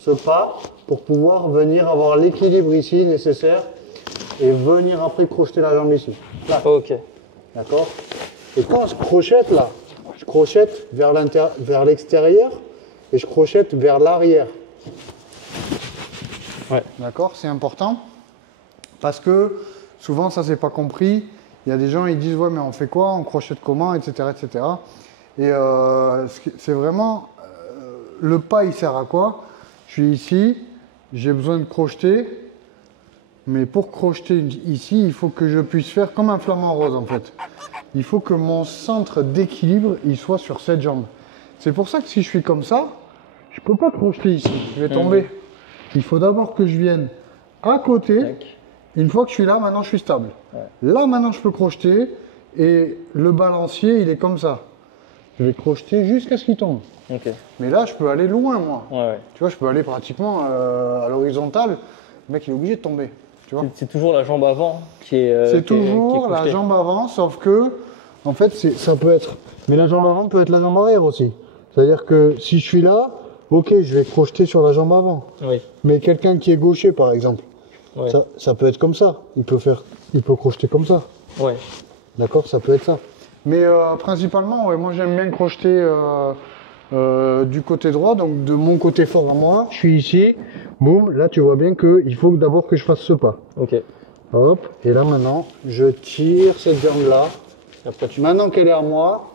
ce pas pour pouvoir venir avoir l'équilibre ici nécessaire et venir après crocheter la jambe ici. Là. Ok. D'accord? Et quand je crochette là, je crochette vers l'extérieur et je crochette vers l'arrière. Ouais. D'accord? C'est important parce que souvent ça c'est pas compris. Il y a des gens ils disent ouais mais on fait quoi? On crochette comment? Etc. etc. Et c'est vraiment le pas il sert à quoi? Je suis ici, j'ai besoin de crocheter. Mais pour crocheter ici, il faut que je puisse faire comme un flamant rose en fait. Il faut que mon centre d'équilibre il soit sur cette jambe. C'est pour ça que si je suis comme ça, je ne peux pas crocheter ici, je vais tomber. Il faut d'abord que je vienne à côté Une fois que je suis là, maintenant je suis stable. Là, maintenant je peux crocheter et le balancier, il est comme ça. Je vais crocheter jusqu'à ce qu'il tombe. Ok. Mais là, je peux aller loin, moi. Ouais. Tu vois, je peux aller pratiquement à l'horizontale. Le mec, il est obligé de tomber. Tu vois. C'est toujours la jambe avant qui est. C'est toujours la jambe avant, sauf que, en fait, ça peut être. Mais la jambe avant peut être la jambe arrière aussi. C'est-à-dire que si je suis là, ok, je vais crocheter sur la jambe avant. Oui. Mais quelqu'un qui est gaucher, par exemple, Ouais. ça peut être comme ça. Il peut crocheter comme ça. Ouais. D'accord, ça peut être ça. Mais principalement, ouais, moi j'aime bien crocheter du côté droit, donc de mon côté fort à moi. Je suis ici, boum, là tu vois bien qu'il faut d'abord que je fasse ce pas. Ok. Hop, et là maintenant, je tire cette jambe-là. Après, Maintenant qu'elle est à moi,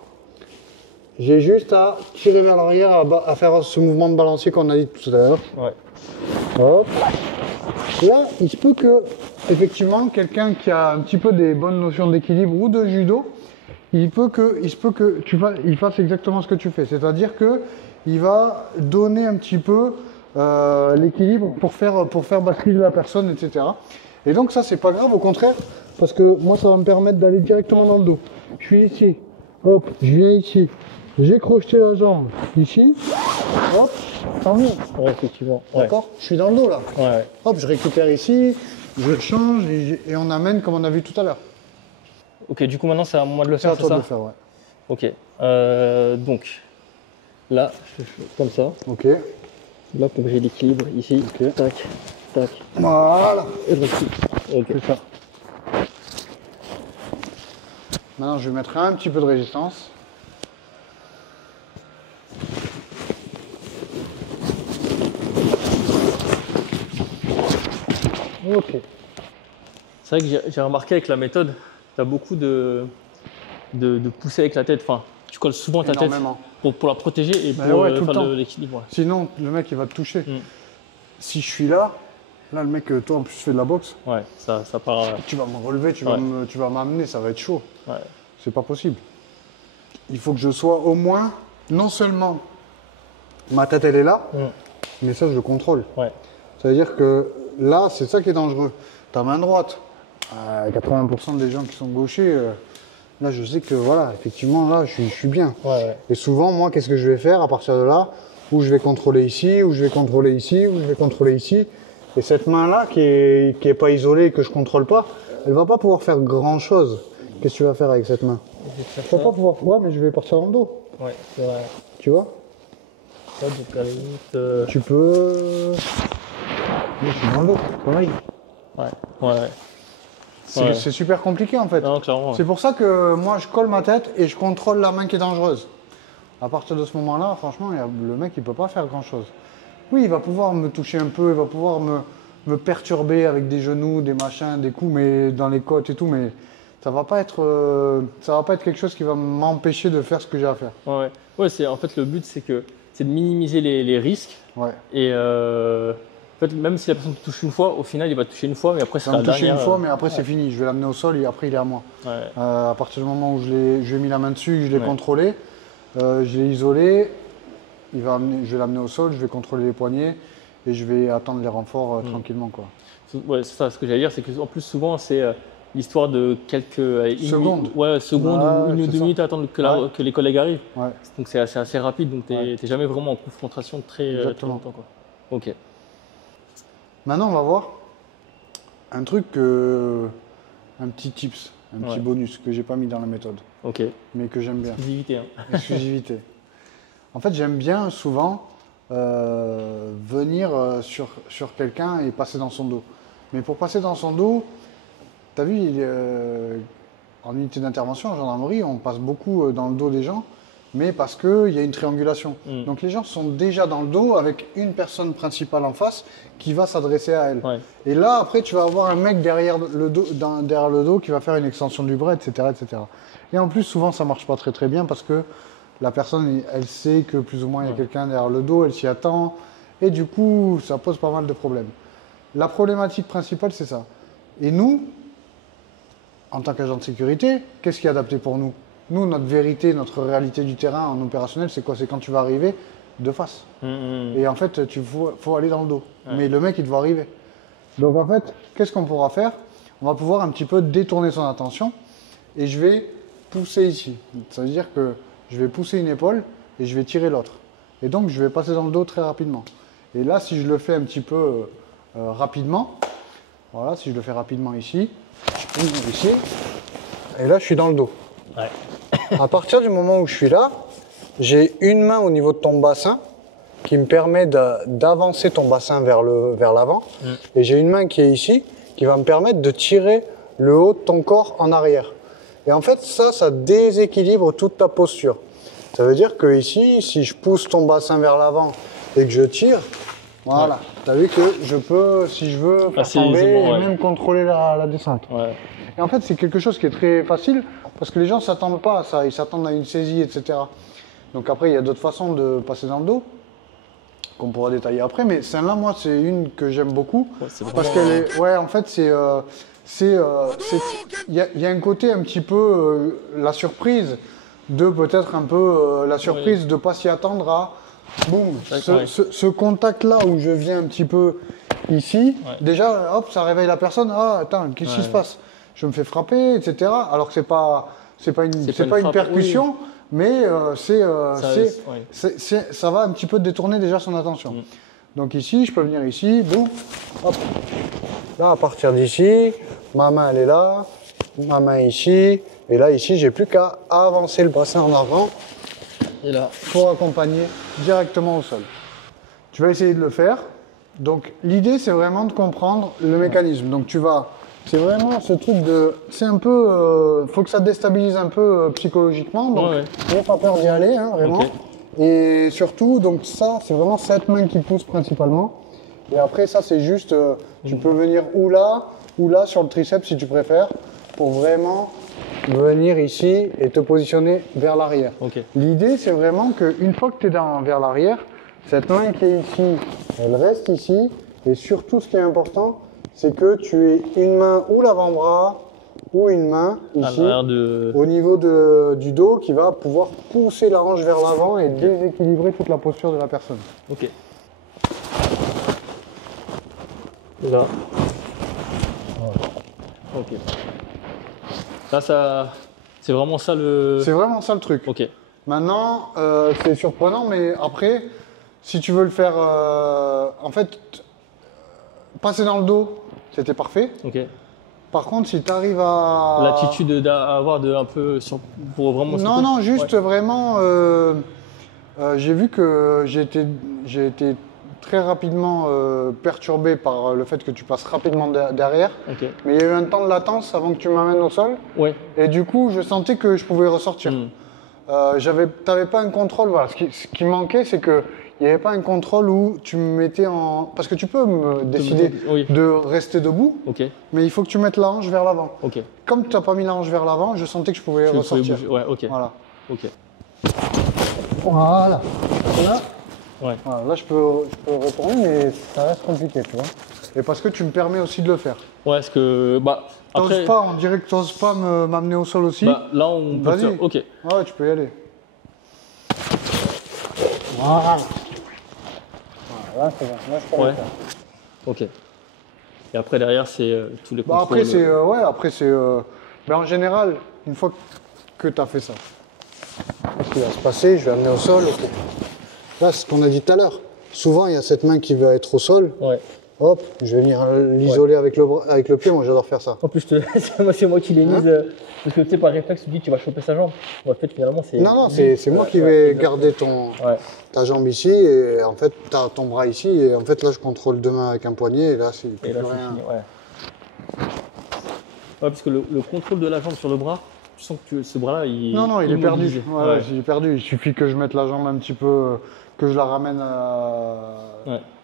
j'ai juste à tirer vers l'arrière, à faire ce mouvement de balancier qu'on a dit tout à l'heure. Ouais. Hop. Là, il se peut que, effectivement, quelqu'un qui a un petit peu des bonnes notions d'équilibre ou de judo, il se peut que il fasse exactement ce que tu fais. C'est-à-dire que il va donner un petit peu l'équilibre pour faire basculer la personne, etc. Et donc ça, c'est pas grave, au contraire, parce que moi, ça va me permettre d'aller directement dans le dos. Je suis ici, hop, je viens ici, j'ai crocheté la jambe ici, hop, tant mieux. Ouais, effectivement. Ouais. D'accord. Je suis dans le dos là. Ouais. Hop, je récupère ici, je change et on amène comme on a vu tout à l'heure. Ok, du coup, maintenant, c'est à moi de le C'est à faire, c'est toi de ça? le faire, ouais. Ok. Donc, là, je fais comme ça. Ok. Là, pour que j'ai l'équilibre ici. Ok. Tac, tac. Voilà. Et je recule. Ok. C'est ça. Maintenant, je vais mettre un petit peu de résistance. Ok. C'est vrai que j'ai remarqué avec la méthode, tu as beaucoup de pousser avec la tête. Enfin, tu colles souvent ta tête Énormément. pour la protéger et Bah pour ouais, tout le faire temps. l'équilibre. Ouais. Sinon, le mec, il va te toucher. Mm. Si je suis là, le mec, toi, en plus, tu fais de la boxe, Ouais, ça part. tu vas me relever, tu vas m'amener, ça va être chaud. Ouais. C'est pas possible. Il faut que je sois au moins, non seulement ma tête elle est là, mais ça je le contrôle. Ouais. Ça veut dire que là, c'est ça qui est dangereux. Ta main droite, 80% des gens qui sont gauchers, là je sais que voilà, effectivement là je suis bien. Ouais. Et souvent, moi, qu'est-ce que je vais faire à partir de là? Où je vais contrôler ici, où je vais contrôler ici, où je vais contrôler ici. Et cette main-là, qui est pas isolée, que je contrôle pas, elle va pas pouvoir faire grand-chose. Qu'est-ce que tu vas faire avec cette main? Je vais pas pouvoir. Ouais, mais je vais partir dans le dos. Ouais, c'est vrai. Tu vois? Ça, donc à la limite. Tu peux. Mais je suis dans le dos, pareil. Ouais. Ouais. C'est super compliqué en fait. Non, clairement. C'est pour ça que moi je colle ma tête et je contrôle la main qui est dangereuse. À partir de ce moment-là, franchement, le mec il peut pas faire grand-chose. Oui, il va pouvoir me toucher un peu, il va pouvoir me perturber avec des genoux, des machins, des coups, mais dans les côtes et tout, mais ça va pas être quelque chose qui va m'empêcher de faire ce que j'ai à faire. Ouais. Ouais, en fait, le but, c'est de minimiser les risques. Ouais. Et en fait, même si la personne te touche une fois, au final, il va te toucher une fois, mais après, Ça c'est va la me toucher dernière. une fois, mais après c'est fini. Je vais l'amener au sol et après il est à moi. Ouais. À partir du moment où je lui ai mis la main dessus, je l'ai Ouais. contrôlé, je l'ai isolé, je vais l'amener au sol, je vais contrôler les poignets et je vais attendre les renforts tranquillement, quoi. Ouais, c'est ça. Ce que j'allais dire, c'est qu'en plus, souvent, c'est l'histoire de quelques Secondes. Secondes Ouais, ou une ou c'est deux ça. minutes à attendre que les collègues arrivent. Ouais. Donc c'est assez rapide, donc t'es jamais vraiment en confrontation très Exactement. longtemps, quoi. Ok. Maintenant, on va voir un truc, un petit tips, un petit Ouais. bonus que j'ai pas mis dans la méthode, Ok. mais que j'aime bien. Exclusivité, hein. Exclusivité. En fait, j'aime bien souvent venir sur quelqu'un et passer dans son dos. Mais pour passer dans son dos, tu as vu, en unité d'intervention, en gendarmerie, on passe beaucoup dans le dos des gens, mais parce qu'il y a une triangulation. Donc les gens sont déjà dans le dos avec une personne principale en face qui va s'adresser à elle. Ouais. Et là, après, tu vas avoir un mec derrière le dos qui va faire une extension du bras, etc., etc. Et en plus, souvent, ça marche pas très très bien parce que la personne, elle sait que plus ou moins il y a quelqu'un derrière le dos, elle s'y attend. Et du coup, ça pose pas mal de problèmes. La problématique principale, c'est ça. Et nous, en tant qu'agent de sécurité, qu'est-ce qui est adapté pour nous? Nous, notre vérité, notre réalité du terrain en opérationnel, c'est quoi? C'est quand tu vas arriver de face. Et en fait, faut aller dans le dos. Mais le mec, il doit arriver. Donc en fait, qu'est-ce qu'on pourra faire? on va pouvoir un petit peu détourner son attention et je vais pousser ici. Ça veut dire que je vais pousser une épaule et je vais tirer l'autre. Et donc, je vais passer dans le dos très rapidement. Et là, si je le fais un petit peu rapidement, voilà, si je le fais rapidement ici, je pousse ici, et là, je suis dans le dos. Ouais. À partir du moment où je suis là, j'ai une main au niveau de ton bassin qui me permet d'avancer ton bassin vers l'avant. Et j'ai une main qui est ici qui va me permettre de tirer le haut de ton corps en arrière. Et en fait, ça déséquilibre toute ta posture. Ça veut dire que ici, si je pousse ton bassin vers l'avant et que je tire, voilà, ouais. Tu as vu que je peux, si je veux, faire tomber et même contrôler la descente. Ouais. Et en fait, c'est quelque chose qui est très facile parce que les gens ne s'attendent pas à ça, ils s'attendent à une saisie, etc. Donc après, il y a d'autres façons de passer dans le dos qu'on pourra détailler après, mais celle-là, moi, c'est une que j'aime beaucoup parce qu'elle est, ouais, en fait, il y a un côté un petit peu la surprise de peut-être un peu la surprise de ne pas s'y attendre à boum, ce contact-là où je viens un petit peu ici, déjà, hop, ça réveille la personne, ah, attends, qu'est-ce qui se passe? Je me fais frapper, etc. Alors que c'est pas une percussion, mais ça va un petit peu détourner déjà son attention. Donc ici, je peux venir ici, boum, hop. Là, à partir d'ici, ma main, elle est là, ma main ici, et là, ici, j'ai plus qu'à avancer le bassin en avant et là, pour accompagner directement au sol. Tu vas essayer de le faire. Donc, l'idée, c'est vraiment de comprendre le mécanisme. Donc, c'est vraiment ce truc de, c'est un peu, faut que ça déstabilise un peu psychologiquement. Donc, n'aie pas peur d'y aller, hein, vraiment. Okay. Et surtout, donc ça, c'est vraiment cette main qui pousse principalement. Et après, ça, c'est juste, tu peux venir ou là sur le triceps si tu préfères, pour vraiment venir ici et te positionner vers l'arrière. Okay. L'idée, c'est vraiment qu'une fois que tu es vers l'arrière, cette main qui est ici, elle reste ici. Et surtout, ce qui est important, c'est que tu aies une main ou l'avant-bras ou une main ici, au niveau du dos, qui va pouvoir pousser la hanche vers l'avant et déséquilibrer toute la posture de la personne. Ok. Là. Voilà. Ok. Là, c'est vraiment ça le... C'est vraiment ça le truc. Ok. Maintenant, c'est surprenant, mais après, si tu veux le faire... en fait, passer dans le dos, c'était parfait. Ok. Par contre, si tu arrives à... L'attitude à avoir un peu... pour vraiment... Non, juste vraiment... j'ai vu que j'ai été très rapidement perturbé par le fait que tu passes rapidement derrière. Okay. Mais il y a eu un temps de latence avant que tu m'amènes au sol. Ouais. Et du coup, je sentais que je pouvais ressortir. T'avais pas un contrôle. Voilà. Ce qui manquait, c'est que il n'y avait pas un contrôle où tu me mettais en... Parce que tu peux me décider de rester debout, mais il faut que tu mettes la hanche vers l'avant. Comme tu n'as pas mis la hanche vers l'avant, je sentais que je pouvais ressortir. Ouais, ok. Voilà. Ok. Voilà. Là, ouais. Voilà, là je peux retourner, mais ça reste compliqué, tu vois. Et parce que tu me permets aussi de le faire. Ouais, parce que... T'oses pas, on dirait que t'oses pas m'amener au sol aussi. Là, on peut faire. Ok. Ouais, tu peux y aller. Voilà. Là, c'est bon. Là, je peux le faire. Ok. Et après, derrière, c'est tous les contrôles. Après, c'est... en général, une fois que tu as fait ça, ce qui va se passer, je vais amener au sol. Okay. Là, c'est ce qu'on a dit tout à l'heure. Souvent, il y a cette main qui va être au sol. Ouais. Hop, je vais venir l'isoler avec le pied. Moi, j'adore faire ça. En plus, c'est moi qui l'ai mise. Parce que tu sais, par réflexe, tu dis que tu vas choper sa jambe. En fait, finalement, c'est... Non, c'est moi qui vais garder ta jambe ici. Et en fait, tu as ton bras ici. Et en fait, là, je contrôle deux mains avec un poignet. Et là, c'est plus rien. Fini, ouais, parce que le contrôle de la jambe sur le bras, je sens que ce bras-là, il... Non, il est perdu. Ouais. Il est perdu. Il suffit que je mette la jambe un petit peu, que je la ramène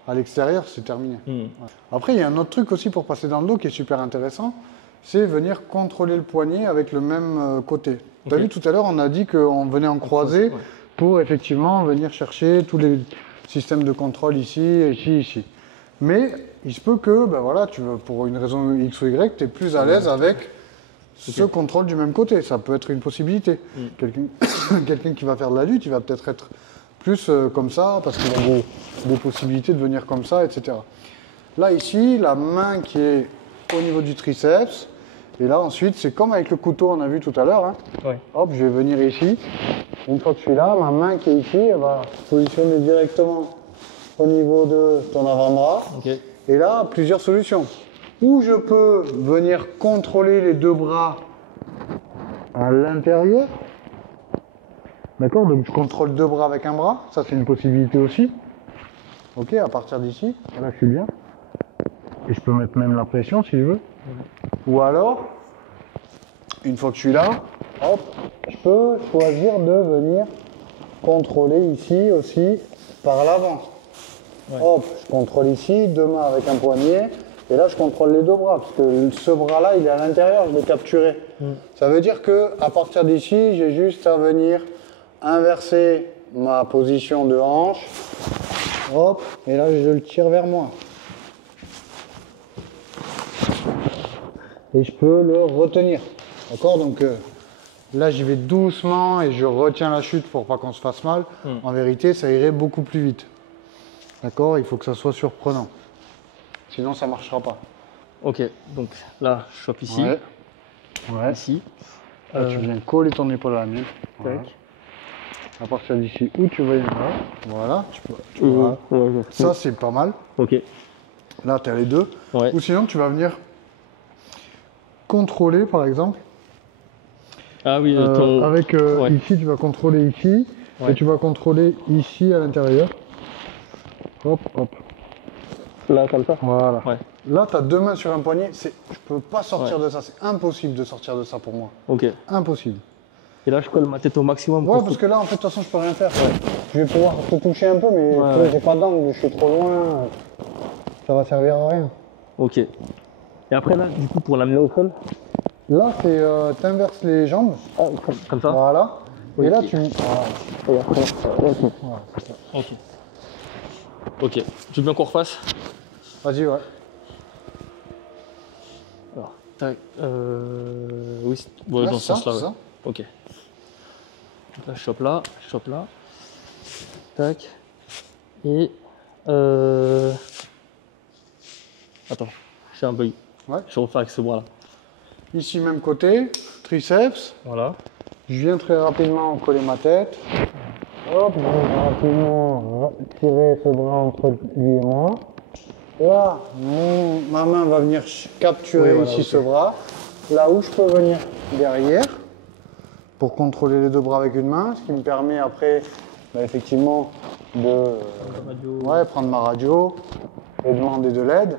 à l'extérieur, c'est terminé. Ouais. Après, il y a un autre truc aussi pour passer dans le dos qui est super intéressant, c'est venir contrôler le poignet avec le même côté. Tu as vu tout à l'heure, on a dit qu'on venait en croisé pour effectivement venir chercher tous les systèmes de contrôle ici. Mais il se peut que, pour une raison X ou Y, tu es plus à l'aise avec ce contrôle du même côté. Ça peut être une possibilité. Quelqu'un qui va faire de la lutte, il va peut-être être plus comme ça, parce qu'il a des possibilités de venir comme ça, etc. Là, ici, la main qui est au niveau du triceps. Et là, ensuite, c'est comme avec le couteau, on a vu tout à l'heure. Hein. Ouais. Hop, je vais venir ici. Une fois que je suis là, ma main qui est ici, elle va se positionner directement au niveau de ton avant-bras. Ok. Et là, plusieurs solutions. Ou je peux venir contrôler les deux bras à l'intérieur. D'accord, donc je contrôle deux bras avec un bras. Ça, c'est une possibilité aussi. Ok, à partir d'ici, là, je suis bien. Et je peux mettre même la pression si je veux. Ou alors, une fois que je suis là, hop, je peux choisir de venir contrôler ici aussi par l'avant. Ouais. Hop, je contrôle ici, deux mains avec un poignet. Et là, je contrôle les deux bras, parce que ce bras-là, il est à l'intérieur, je l'ai capturé. Ça veut dire qu'à partir d'ici, j'ai juste à venir inverser ma position de hanche. Hop, et là, je le tire vers moi. Et je peux le retenir. D'accord? Donc là, j'y vais doucement et je retiens la chute pour pas qu'on se fasse mal. En vérité, ça irait beaucoup plus vite. D'accord? Il faut que ça soit surprenant. Sinon, ça ne marchera pas. Ok, donc là, je chope ici, Ouais. Ouais. ici. Là, tu viens coller ton épaule à la mienne. Voilà. Tac. À partir d'ici, où tu vas y aller. Voilà. Voilà. Ça, c'est pas mal. Ok. Là, tu as les deux. Ouais. Ou sinon, tu vas venir contrôler, par exemple. Ah oui, Avec ouais. ici, tu vas contrôler ici. Ouais. Et tu vas contrôler ici à l'intérieur. Hop, hop. Là, comme ça. Voilà. Ouais. Là, tu as deux mains sur un poignet. Je peux pas sortir Ouais. de ça. C'est impossible de sortir de ça pour moi. Ok. Impossible. Et là, je colle ma tête au maximum. Ouais, pour parce que là, en fait, de toute façon, je peux rien faire. Je vais pouvoir te toucher un peu, mais Ouais, tu vois, ouais. j'ai pas d'angle, je suis trop loin. Ça va servir à rien. Ok. Et après, là, du coup, pour l'amener au sol, Là, c'est t'inverses les jambes. comme ça. Voilà. Oui. Et là, tu. Voilà. Et après, ok. Voilà, c'est ça. Ok. Ok. Tu veux bien qu'on refasse? Vas-y, ouais. Alors, tac. Oui, ouais, Ouais, dans c'est ce ça, sens-là. c'est Ouais. ça. Ok. Donc là, je chope là, je chope là. Tac. Et. Attends, j'ai un bug. Ouais. Je vais refaire avec ce bras-là. Ici, même côté, triceps. Voilà. Je viens très rapidement coller ma tête. Hop, je viens rapidement tirer ce bras entre lui et moi. Là, ma main va venir capturer Oui, voilà, ici ok. ce bras. Là où je peux venir derrière pour contrôler les deux bras avec une main, ce qui me permet après, effectivement, de prendre ma radio et demander de l'aide.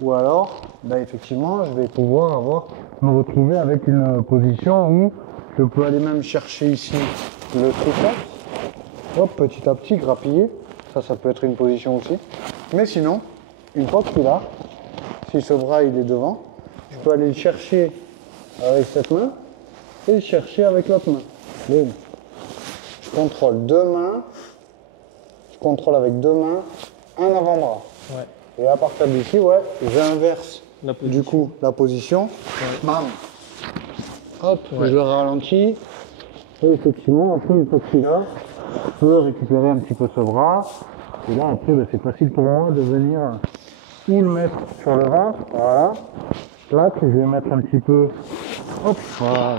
Ou alors, effectivement, je vais pouvoir me retrouver avec une position où je peux aller même chercher ici le triceps. Hop, petit à petit, grappiller. Ça peut être une position aussi. Mais sinon, une fois que je suis là, si ce bras il est devant, je peux aller le chercher avec cette main et le chercher avec l'autre main. Boum. Je contrôle deux mains. Je contrôle avec deux mains un avant-bras. Ouais. Et à partir d'ici, j'inverse La position. du coup la position. Bam. Hop, je le ralentis. Et effectivement, après une fois que je suis là, je peux récupérer un petit peu ce bras. Et là, après, c'est facile pour moi de venir ou le mettre sur le ventre. Voilà. Là, je vais mettre un petit peu. Hop, voilà.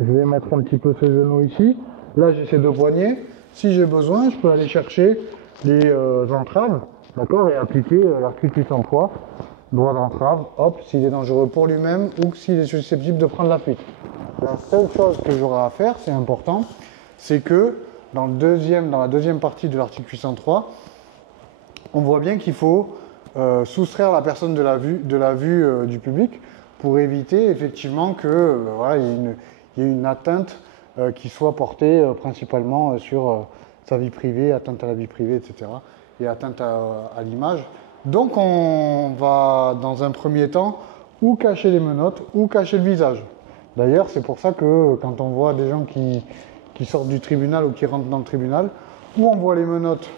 Je vais mettre un petit peu ce genou ici. Là, j'ai ces deux poignets. Si j'ai besoin, je peux aller chercher les entraves. D'accord, et appliquer l'article 803, droit d'entrave, hop, s'il est dangereux pour lui-même ou s'il est susceptible de prendre la fuite. La seule chose que j'aurai à faire, c'est important, c'est que dans la deuxième partie de l'article 803, on voit bien qu'il faut soustraire la personne de la vue du public pour éviter effectivement que il y ait une atteinte qui soit portée principalement sur sa vie privée, atteinte à la vie privée, etc. et atteinte à l'image. Donc on va dans un premier temps ou cacher les menottes ou cacher le visage. D'ailleurs c'est pour ça que quand on voit des gens qui sortent du tribunal ou qui rentrent dans le tribunal, ou on voit les menottes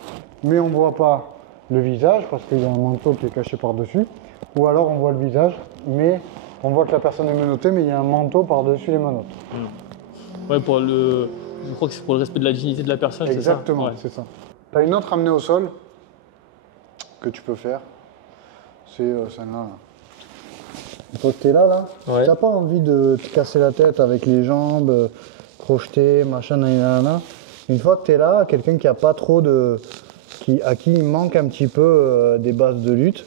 mais on ne voit pas le visage parce qu'il y a un manteau qui est caché par-dessus, ou alors on voit le visage mais on voit que la personne est menottée mais il y a un manteau par-dessus les menottes. Ouais, je crois que c'est pour le respect de la dignité de la personne, c'est ça? Exactement, Ouais. c'est ça. Tu as une autre amenée au sol que tu peux faire. C'est celle-là. Une fois que tu es là, Ouais. si tu n'as pas envie de te casser la tête avec les jambes, crocheter, machin, nanana, une fois que tu es là, quelqu'un qui a pas trop de. À qui il manque un petit peu des bases de lutte,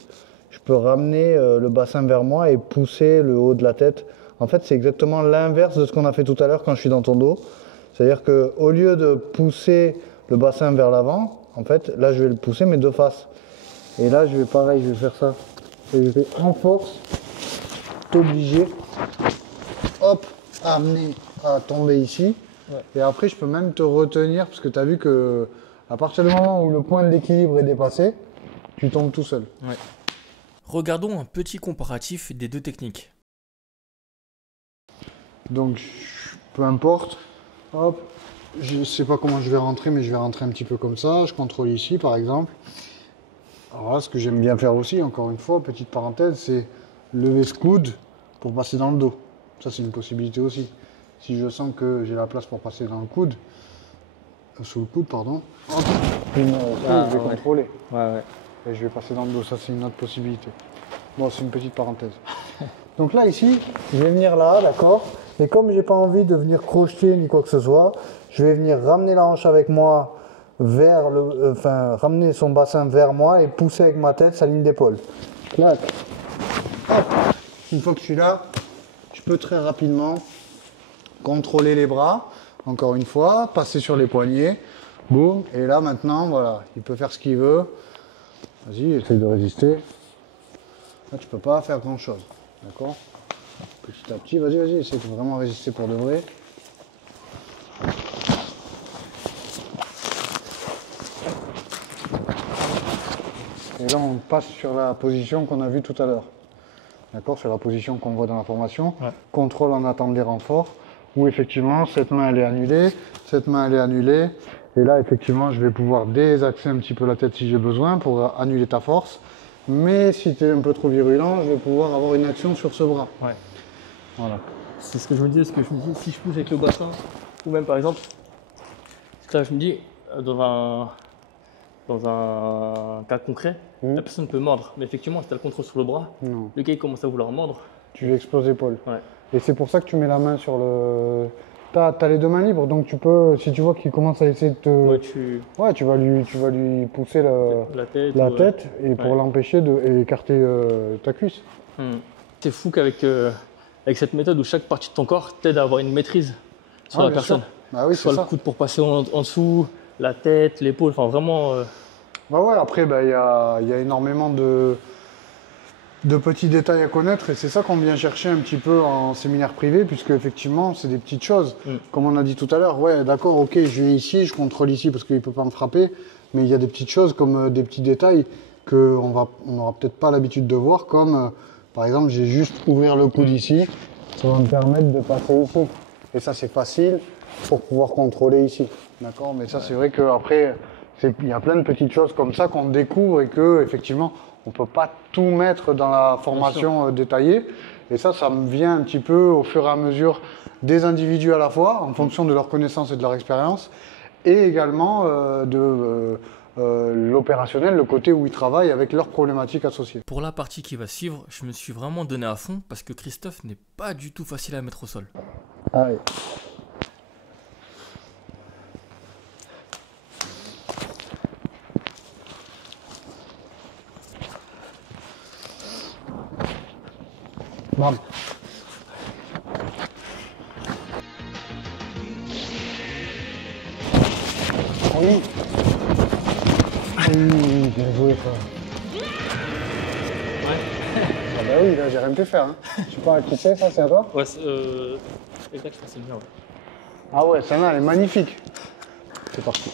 je peux ramener le bassin vers moi et pousser le haut de la tête. En fait, c'est exactement l'inverse de ce qu'on a fait tout à l'heure quand je suis dans ton dos. C'est-à-dire qu'au lieu de pousser le bassin vers l'avant, en fait, là, je vais le pousser, mais de face. Et là, je vais pareil, je vais faire ça. Et je vais en force t'obliger, hop, à amener, à tomber ici. Ouais. Et après, je peux même te retenir, parce que tu as vu que à partir du moment où le point d'équilibre est dépassé, tu tombes tout seul. Ouais. Regardons un petit comparatif des deux techniques. Donc, peu importe, hop, je sais pas comment je vais rentrer, mais je vais rentrer un petit peu comme ça. Je contrôle ici, par exemple. Alors là, ce que j'aime bien faire aussi, encore une fois, petite parenthèse, c'est lever ce coude pour passer dans le dos. Ça, c'est une possibilité aussi. Si je sens que j'ai la place pour passer dans le coude, sous le coude, pardon, hop, je vais contrôler. Ouais. Et je vais passer dans le dos, ça c'est une autre possibilité. Bon, c'est une petite parenthèse. Donc là, ici, je vais venir là, d'accord. Et comme j'ai pas envie de venir crocheter ni quoi que ce soit, je vais venir ramener la hanche avec moi vers le... ramener son bassin vers moi et pousser avec ma tête sa ligne d'épaule. Clac. Hop. Une fois que je suis là, je peux très rapidement contrôler les bras, encore une fois, passer sur les poignets. Boum. Et là, maintenant, voilà, il peut faire ce qu'il veut. Vas-y, essaye de résister. Là, tu peux pas faire grand chose. D'accord? Petit à petit, vas-y, essaye de vraiment résister pour de vrai. Et là, on passe sur la position qu'on a vue tout à l'heure. D'accord? Sur la position qu'on voit dans la formation. Ouais. Contrôle en attente des renforts. Où effectivement, cette main, elle est annulée. Cette main, elle est annulée. Et là, effectivement, je vais pouvoir désaxer un petit peu la tête si j'ai besoin pour annuler ta force. Mais si tu es un peu trop virulent, je vais pouvoir avoir une action sur ce bras. Ouais. Voilà. C'est ce que je me dis, si je pousse avec le bassin, ou même par exemple, là je me dis, dans un cas concret, la personne peut mordre, mais effectivement, si tu as le contrôle sur le bras, Non. le gars il commence à vouloir mordre. Tu lui exploses l'épaule. Ouais. Et c'est pour ça que tu mets la main sur le... T'as les deux mains libres, donc tu peux, si tu vois qu'il commence à essayer de te... Ouais, Ouais, tu vas lui pousser la tête. la ou, tête et pour Ouais. l'empêcher d'écarter ta cuisse. C'est fou qu'avec avec cette méthode où chaque partie de ton corps t'aide à avoir une maîtrise sur Ah, la bien personne. sûr. Bah oui, Soit c'est le ça. coude pour passer en dessous, la tête, l'épaule, enfin vraiment. Bah ouais, après, il y a énormément de petits détails à connaître et c'est ça qu'on vient chercher un petit peu en séminaire privé puisque effectivement c'est des petites choses. Comme on a dit tout à l'heure, ouais d'accord, ok, je vais ici, je contrôle ici parce qu'il ne peut pas me frapper, mais il y a des petites choses comme des petits détails qu'on n'aura peut-être pas l'habitude de voir, comme par exemple j'ai juste ouvrir le coude ici, ça va me permettre de passer ici. Et ça c'est facile pour pouvoir contrôler ici. D'accord, mais ça c'est vrai qu'après, il y a plein de petites choses comme ça qu'on découvre et que effectivement on ne peut pas tout mettre dans la formation détaillée. Et ça me vient un petit peu au fur et à mesure des individus à la fois, en fonction de leur connaissance et de leur expérience, et également de l'opérationnel, le côté où ils travaillent avec leurs problématiques associées. Pour la partie qui va suivre, je me suis vraiment donné à fond parce que Christophe n'est pas du tout facile à mettre au sol. Allez. Bam. Oui. Oui, bien joué ça. Ouais. Ah bah oui, là j'ai rien pu faire. Hein. Je sais pas qui c'est, ça c'est à toi? Ouais, exact, c'est bien. Ouais. Ah ouais, celle-là elle est magnifique. C'est parti.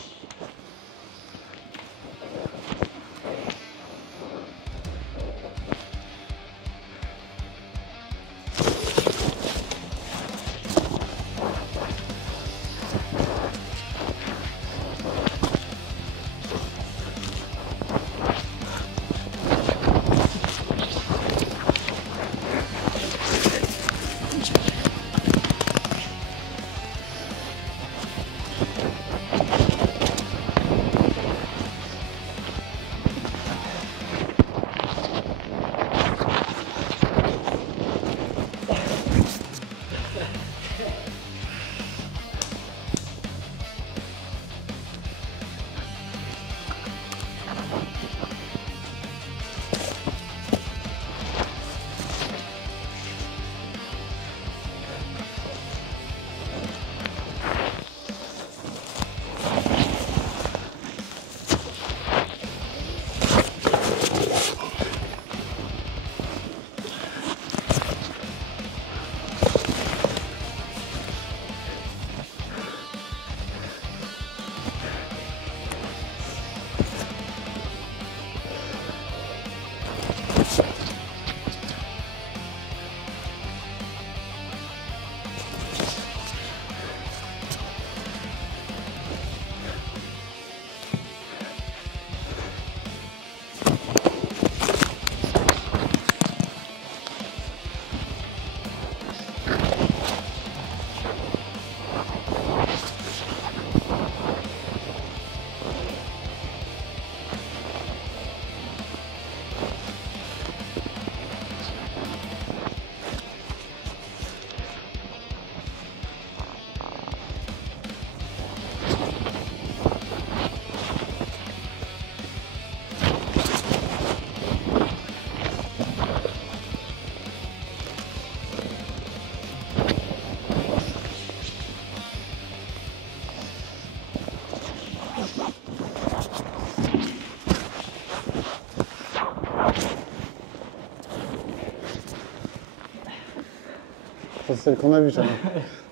Ça, c'est celle qu'on a vu, ça.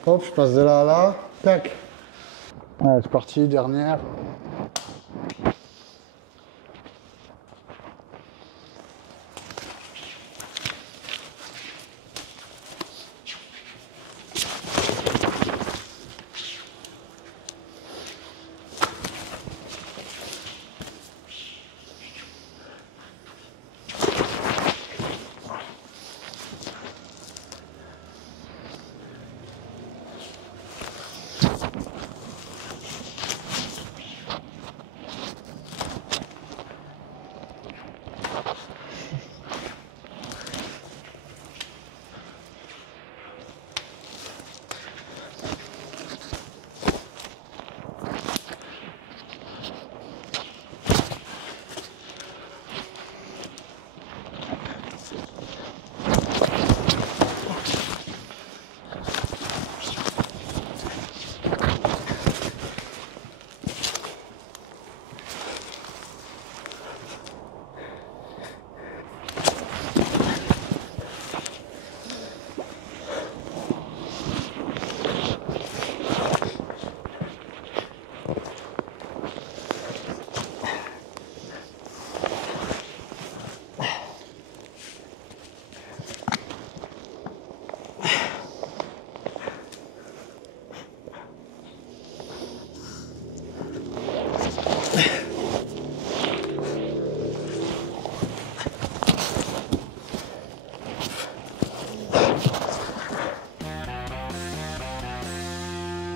Hop, je passe de là à là. Tac. Allez, c'est parti, dernière.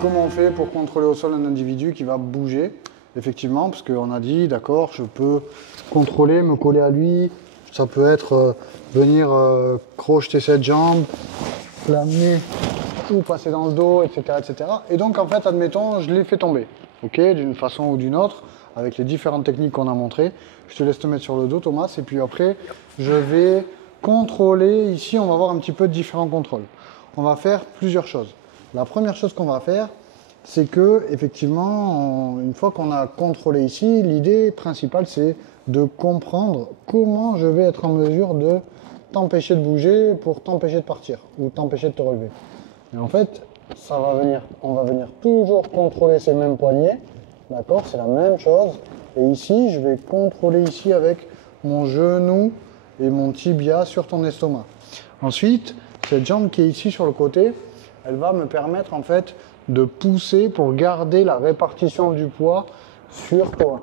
Comment on fait pour contrôler au sol un individu qui va bouger? Effectivement, parce qu'on a dit, d'accord, je peux contrôler, me coller à lui. Ça peut être venir crocheter cette jambe, l'amener ou passer dans le dos, etc., etc. Et donc, en fait, admettons, je l'ai fait tomber, ok, d'une façon ou d'une autre, avec les différentes techniques qu'on a montrées. Je te laisse te mettre sur le dos, Thomas, et puis après, je vais contrôler. Ici, on va voir un petit peu de différents contrôles. On va faire plusieurs choses. La première chose qu'on va faire, c'est que, effectivement, une fois qu'on a contrôlé ici, l'idée principale, c'est de comprendre comment je vais être en mesure de t'empêcher de bouger pour t'empêcher de partir ou t'empêcher de te relever. Et en fait, on va venir toujours contrôler ces mêmes poignets, d'accord? C'est la même chose. Et ici, je vais contrôler ici avec mon genou et mon tibia sur ton estomac. Ensuite, cette jambe qui est ici sur le côté, elle va me permettre en fait de pousser pour garder la répartition du poids sur toi.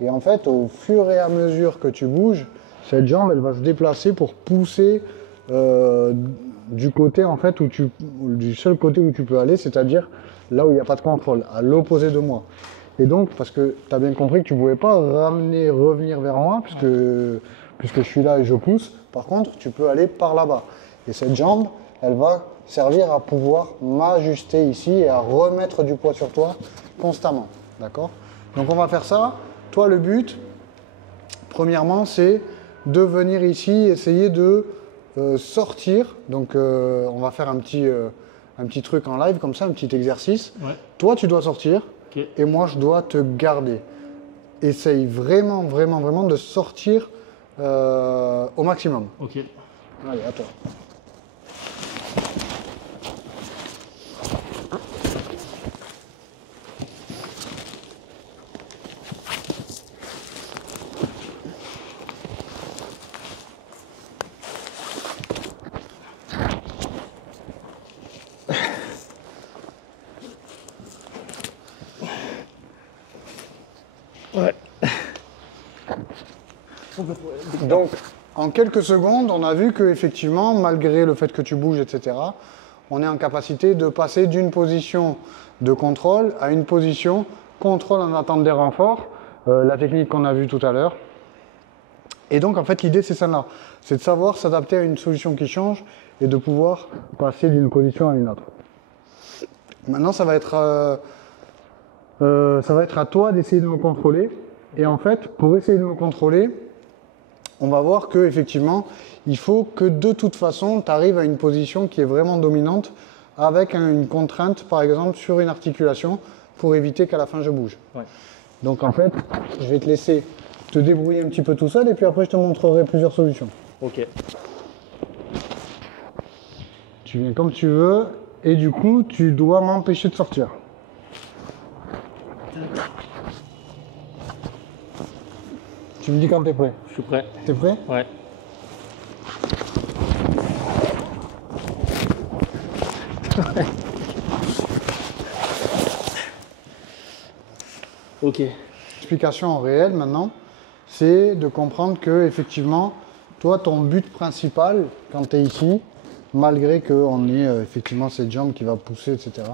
Et en fait, au fur et à mesure que tu bouges, cette jambe, elle va se déplacer pour pousser du côté en fait du seul côté où tu peux aller, c'est-à-dire là où il n'y a pas de contrôle, à l'opposé de moi. Et donc, parce que tu as bien compris que tu ne pouvais pas revenir vers moi, puisque je suis là et je pousse. Par contre, tu peux aller par là-bas. Et cette jambe, elle va servir à pouvoir m'ajuster ici et à remettre du poids sur toi constamment. D'accord? Donc on va faire ça. Toi, le but, premièrement, c'est de venir ici essayer de sortir. Donc on va faire un petit truc en live comme ça, un petit exercice. Ouais. Toi, tu dois sortir et moi, je dois te garder. Essaye vraiment, vraiment, vraiment de sortir au maximum. Ok. Allez, à toi. Donc, en quelques secondes, on a vu que effectivement, malgré le fait que tu bouges, etc., on est en capacité de passer d'une position de contrôle à une position contrôle en attente des renforts, la technique qu'on a vue tout à l'heure. Et donc, en fait, l'idée, c'est celle-là. C'est de savoir s'adapter à une solution qui change et de pouvoir passer d'une position à une autre. Maintenant, ça va être à toi d'essayer de me contrôler. Et en fait, pour essayer de me contrôler, on va voir que effectivement, il faut que de toute façon, tu arrives à une position qui est vraiment dominante avec une contrainte, par exemple, sur une articulation pour éviter qu'à la fin, je bouge. Ouais. Donc en fait, je vais te laisser te débrouiller un petit peu tout seul et puis après, je te montrerai plusieurs solutions. Ok. Tu viens comme tu veux et du coup, tu dois m'empêcher de sortir. Tu me dis quand t'es prêt. Je suis prêt. T'es prêt? Ouais. Ok. L'explication en réel maintenant, c'est de comprendre que effectivement, toi, ton but principal quand tu es ici, malgré qu'on ait effectivement cette jambe qui va pousser, etc.,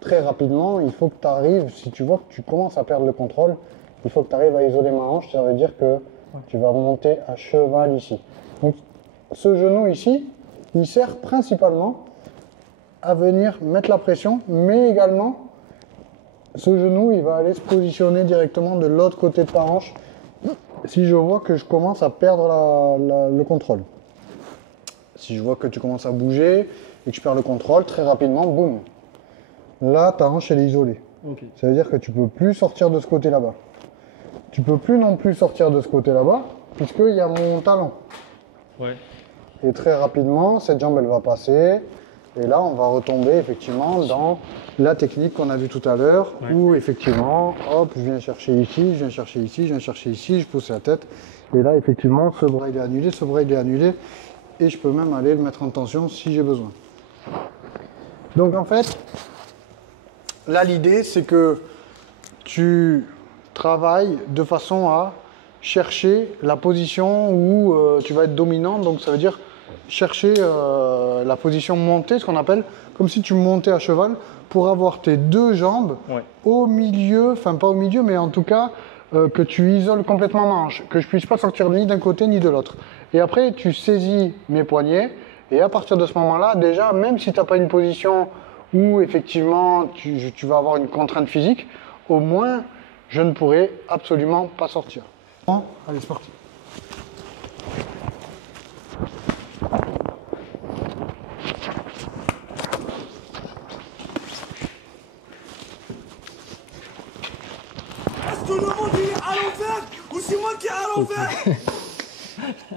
très rapidement, il faut que tu arrives, si tu vois que tu commences à perdre le contrôle, il faut que tu arrives à isoler ma hanche, ça veut dire que tu vas monter à cheval ici. Donc, ce genou ici, il sert principalement à venir mettre la pression, mais également, ce genou, il va aller se positionner directement de l'autre côté de ta hanche si je vois que je commence à perdre le contrôle. Si je vois que tu commences à bouger et que tu perds le contrôle, très rapidement, boum. Là, ta hanche, elle est isolée. Okay. Ça veut dire que tu ne peux plus sortir de ce côté là-bas. Tu ne peux plus non plus sortir de ce côté là-bas, puisqu'il y a mon talon. Ouais. Et très rapidement, cette jambe, elle va passer. Et là, on va retomber effectivement dans la technique qu'on a vue tout à l'heure, ouais, où effectivement, hop, je viens chercher ici, je viens chercher ici, je viens chercher ici, je pousse la tête. Et là, effectivement, ce bras, il est annulé, ce bras, il est annulé. Et je peux même aller le mettre en tension si j'ai besoin. Donc en fait, là, l'idée, c'est que tu travailles de façon à chercher la position où tu vas être dominant. Donc ça veut dire chercher la position montée, ce qu'on appelle, comme si tu montais à cheval, pour avoir tes deux jambes, ouais, au milieu, enfin pas au milieu, mais en tout cas, que tu isoles complètement ma hanche, que je puisse pas sortir ni d'un côté ni de l'autre. Et après, tu saisis mes poignets, et à partir de ce moment-là, déjà, même si tu n'as pas une position où effectivement tu vas avoir une contrainte physique, au moins, je ne pourrai absolument pas sortir. Bon, allez, c'est parti. Tout le monde est à l'envers ou c'est moi qui est à l'envers?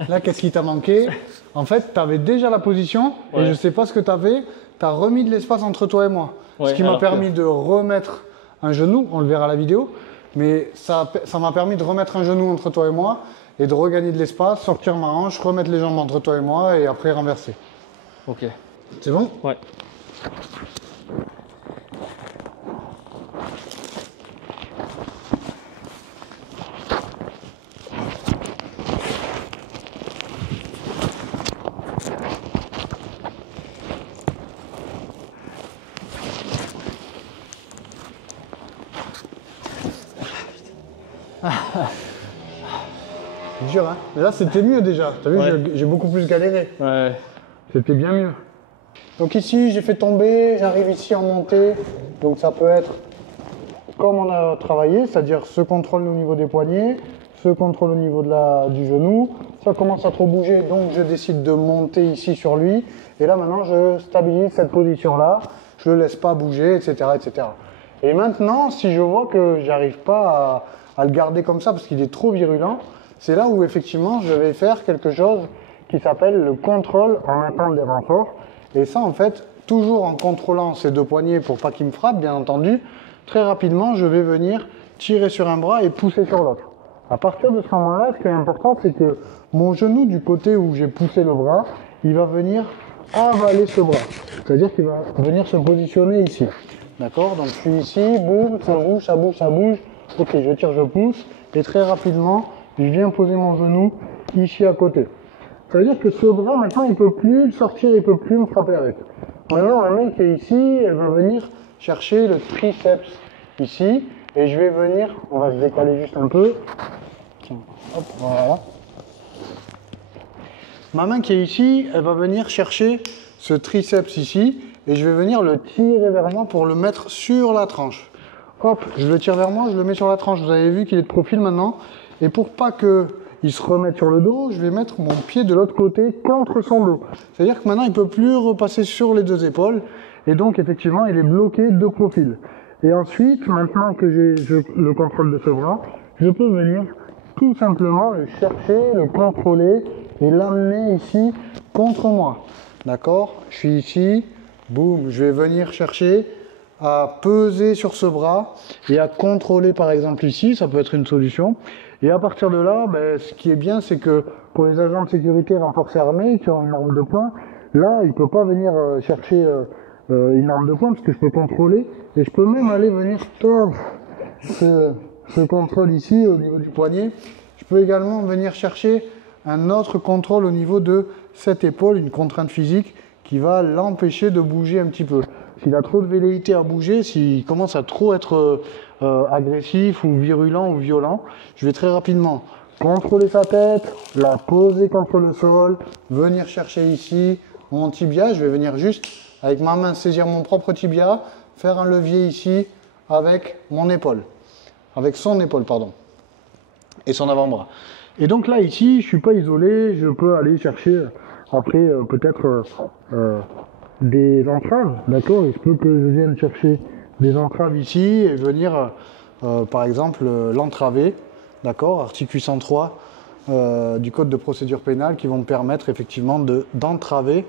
Là, qu'est-ce qui t'a manqué? En fait, tu avais déjà la position, ouais, et je ne sais pas ce que tu avais. Tu as remis de l'espace entre toi et moi. Ouais, ce qui m'a permis de remettre un genou, on le verra à la vidéo, mais ça m'a permis de remettre un genou entre toi et moi et de regagner de l'espace, sortir ma hanche, remettre les jambes entre toi et moi et après renverser. Ok. C'est bon? Ouais. C'est dur, hein? Mais là, c'était mieux déjà. Tu as vu, ouais, j'ai beaucoup plus galéré. Ouais. C'était bien mieux. Donc ici, j'ai fait tomber, j'arrive ici en montée. Donc ça peut être comme on a travaillé, c'est-à-dire ce contrôle au niveau des poignets, ce contrôle au niveau du genou. Ça commence à trop bouger, donc je décide de monter ici sur lui. Et là, maintenant, je stabilise cette position-là. Je ne le laisse pas bouger, etc., etc. Et maintenant, si je vois que j'arrive pas à le garder comme ça parce qu'il est trop virulent, c'est là où effectivement je vais faire quelque chose qui s'appelle le contrôle en attente des renforts. Et ça, en fait, toujours en contrôlant ces deux poignets pour pas qu'ils me frappent, bien entendu, très rapidement, je vais venir tirer sur un bras et pousser sur l'autre. À partir de ce moment-là, ce qui est important, c'est que mon genou du côté où j'ai poussé le bras, il va venir avaler ce bras. C'est-à-dire qu'il va venir se positionner ici. D'accord? Donc je suis ici, boum, ça bouge, ça bouge, ça bouge. Ok, je tire, je pousse. Et très rapidement, je viens poser mon genou ici à côté. Ça veut dire que ce bras, maintenant, il ne peut plus le sortir, il ne peut plus me frapper avec. Maintenant, la main qui est ici, elle va venir chercher le triceps ici. Et je vais venir, on va se décaler juste un peu. Tiens, hop, voilà. Ma main qui est ici, elle va venir chercher ce triceps ici. Et je vais venir le tirer vers moi pour le mettre sur la tranche. Hop, je le tire vers moi, je le mets sur la tranche. Vous avez vu qu'il est de profil maintenant. Et pour pas qu'il se remette sur le dos, je vais mettre mon pied de l'autre côté contre son dos. C'est-à-dire que maintenant, il ne peut plus repasser sur les deux épaules. Et donc, effectivement, il est bloqué de profil. Et ensuite, maintenant que j'ai le contrôle de ce bras, je peux venir tout simplement le chercher, le contrôler et l'amener ici contre moi. D'accord? Je suis ici, boum, je vais venir chercher à peser sur ce bras et à contrôler par exemple ici, ça peut être une solution. Et à partir de là, ce qui est bien, c'est que pour les agents de sécurité renforcés armés qui ont une arme de poing, là, il ne peut pas venir chercher une arme de poing parce que je peux contrôler et je peux même aller venir tordre ce contrôle ici au niveau du poignet. Je peux également venir chercher un autre contrôle au niveau de cette épaule, une contrainte physique qui va l'empêcher de bouger un petit peu. S'il a trop de velléité à bouger, s'il commence à trop être agressif ou virulent ou violent, je vais très rapidement contrôler sa tête, la poser contre le sol, venir chercher ici mon tibia. Je vais venir juste avec ma main saisir mon propre tibia, faire un levier ici avec mon épaule, avec son épaule pardon, et son avant-bras. Et donc là ici, je ne suis pas isolé, je peux aller chercher après peut-être des entraves, d'accord? Il se peut que je vienne chercher des entraves ici et venir par exemple l'entraver, d'accord? Article 103 du code de procédure pénale qui vont me permettre effectivement d'entraver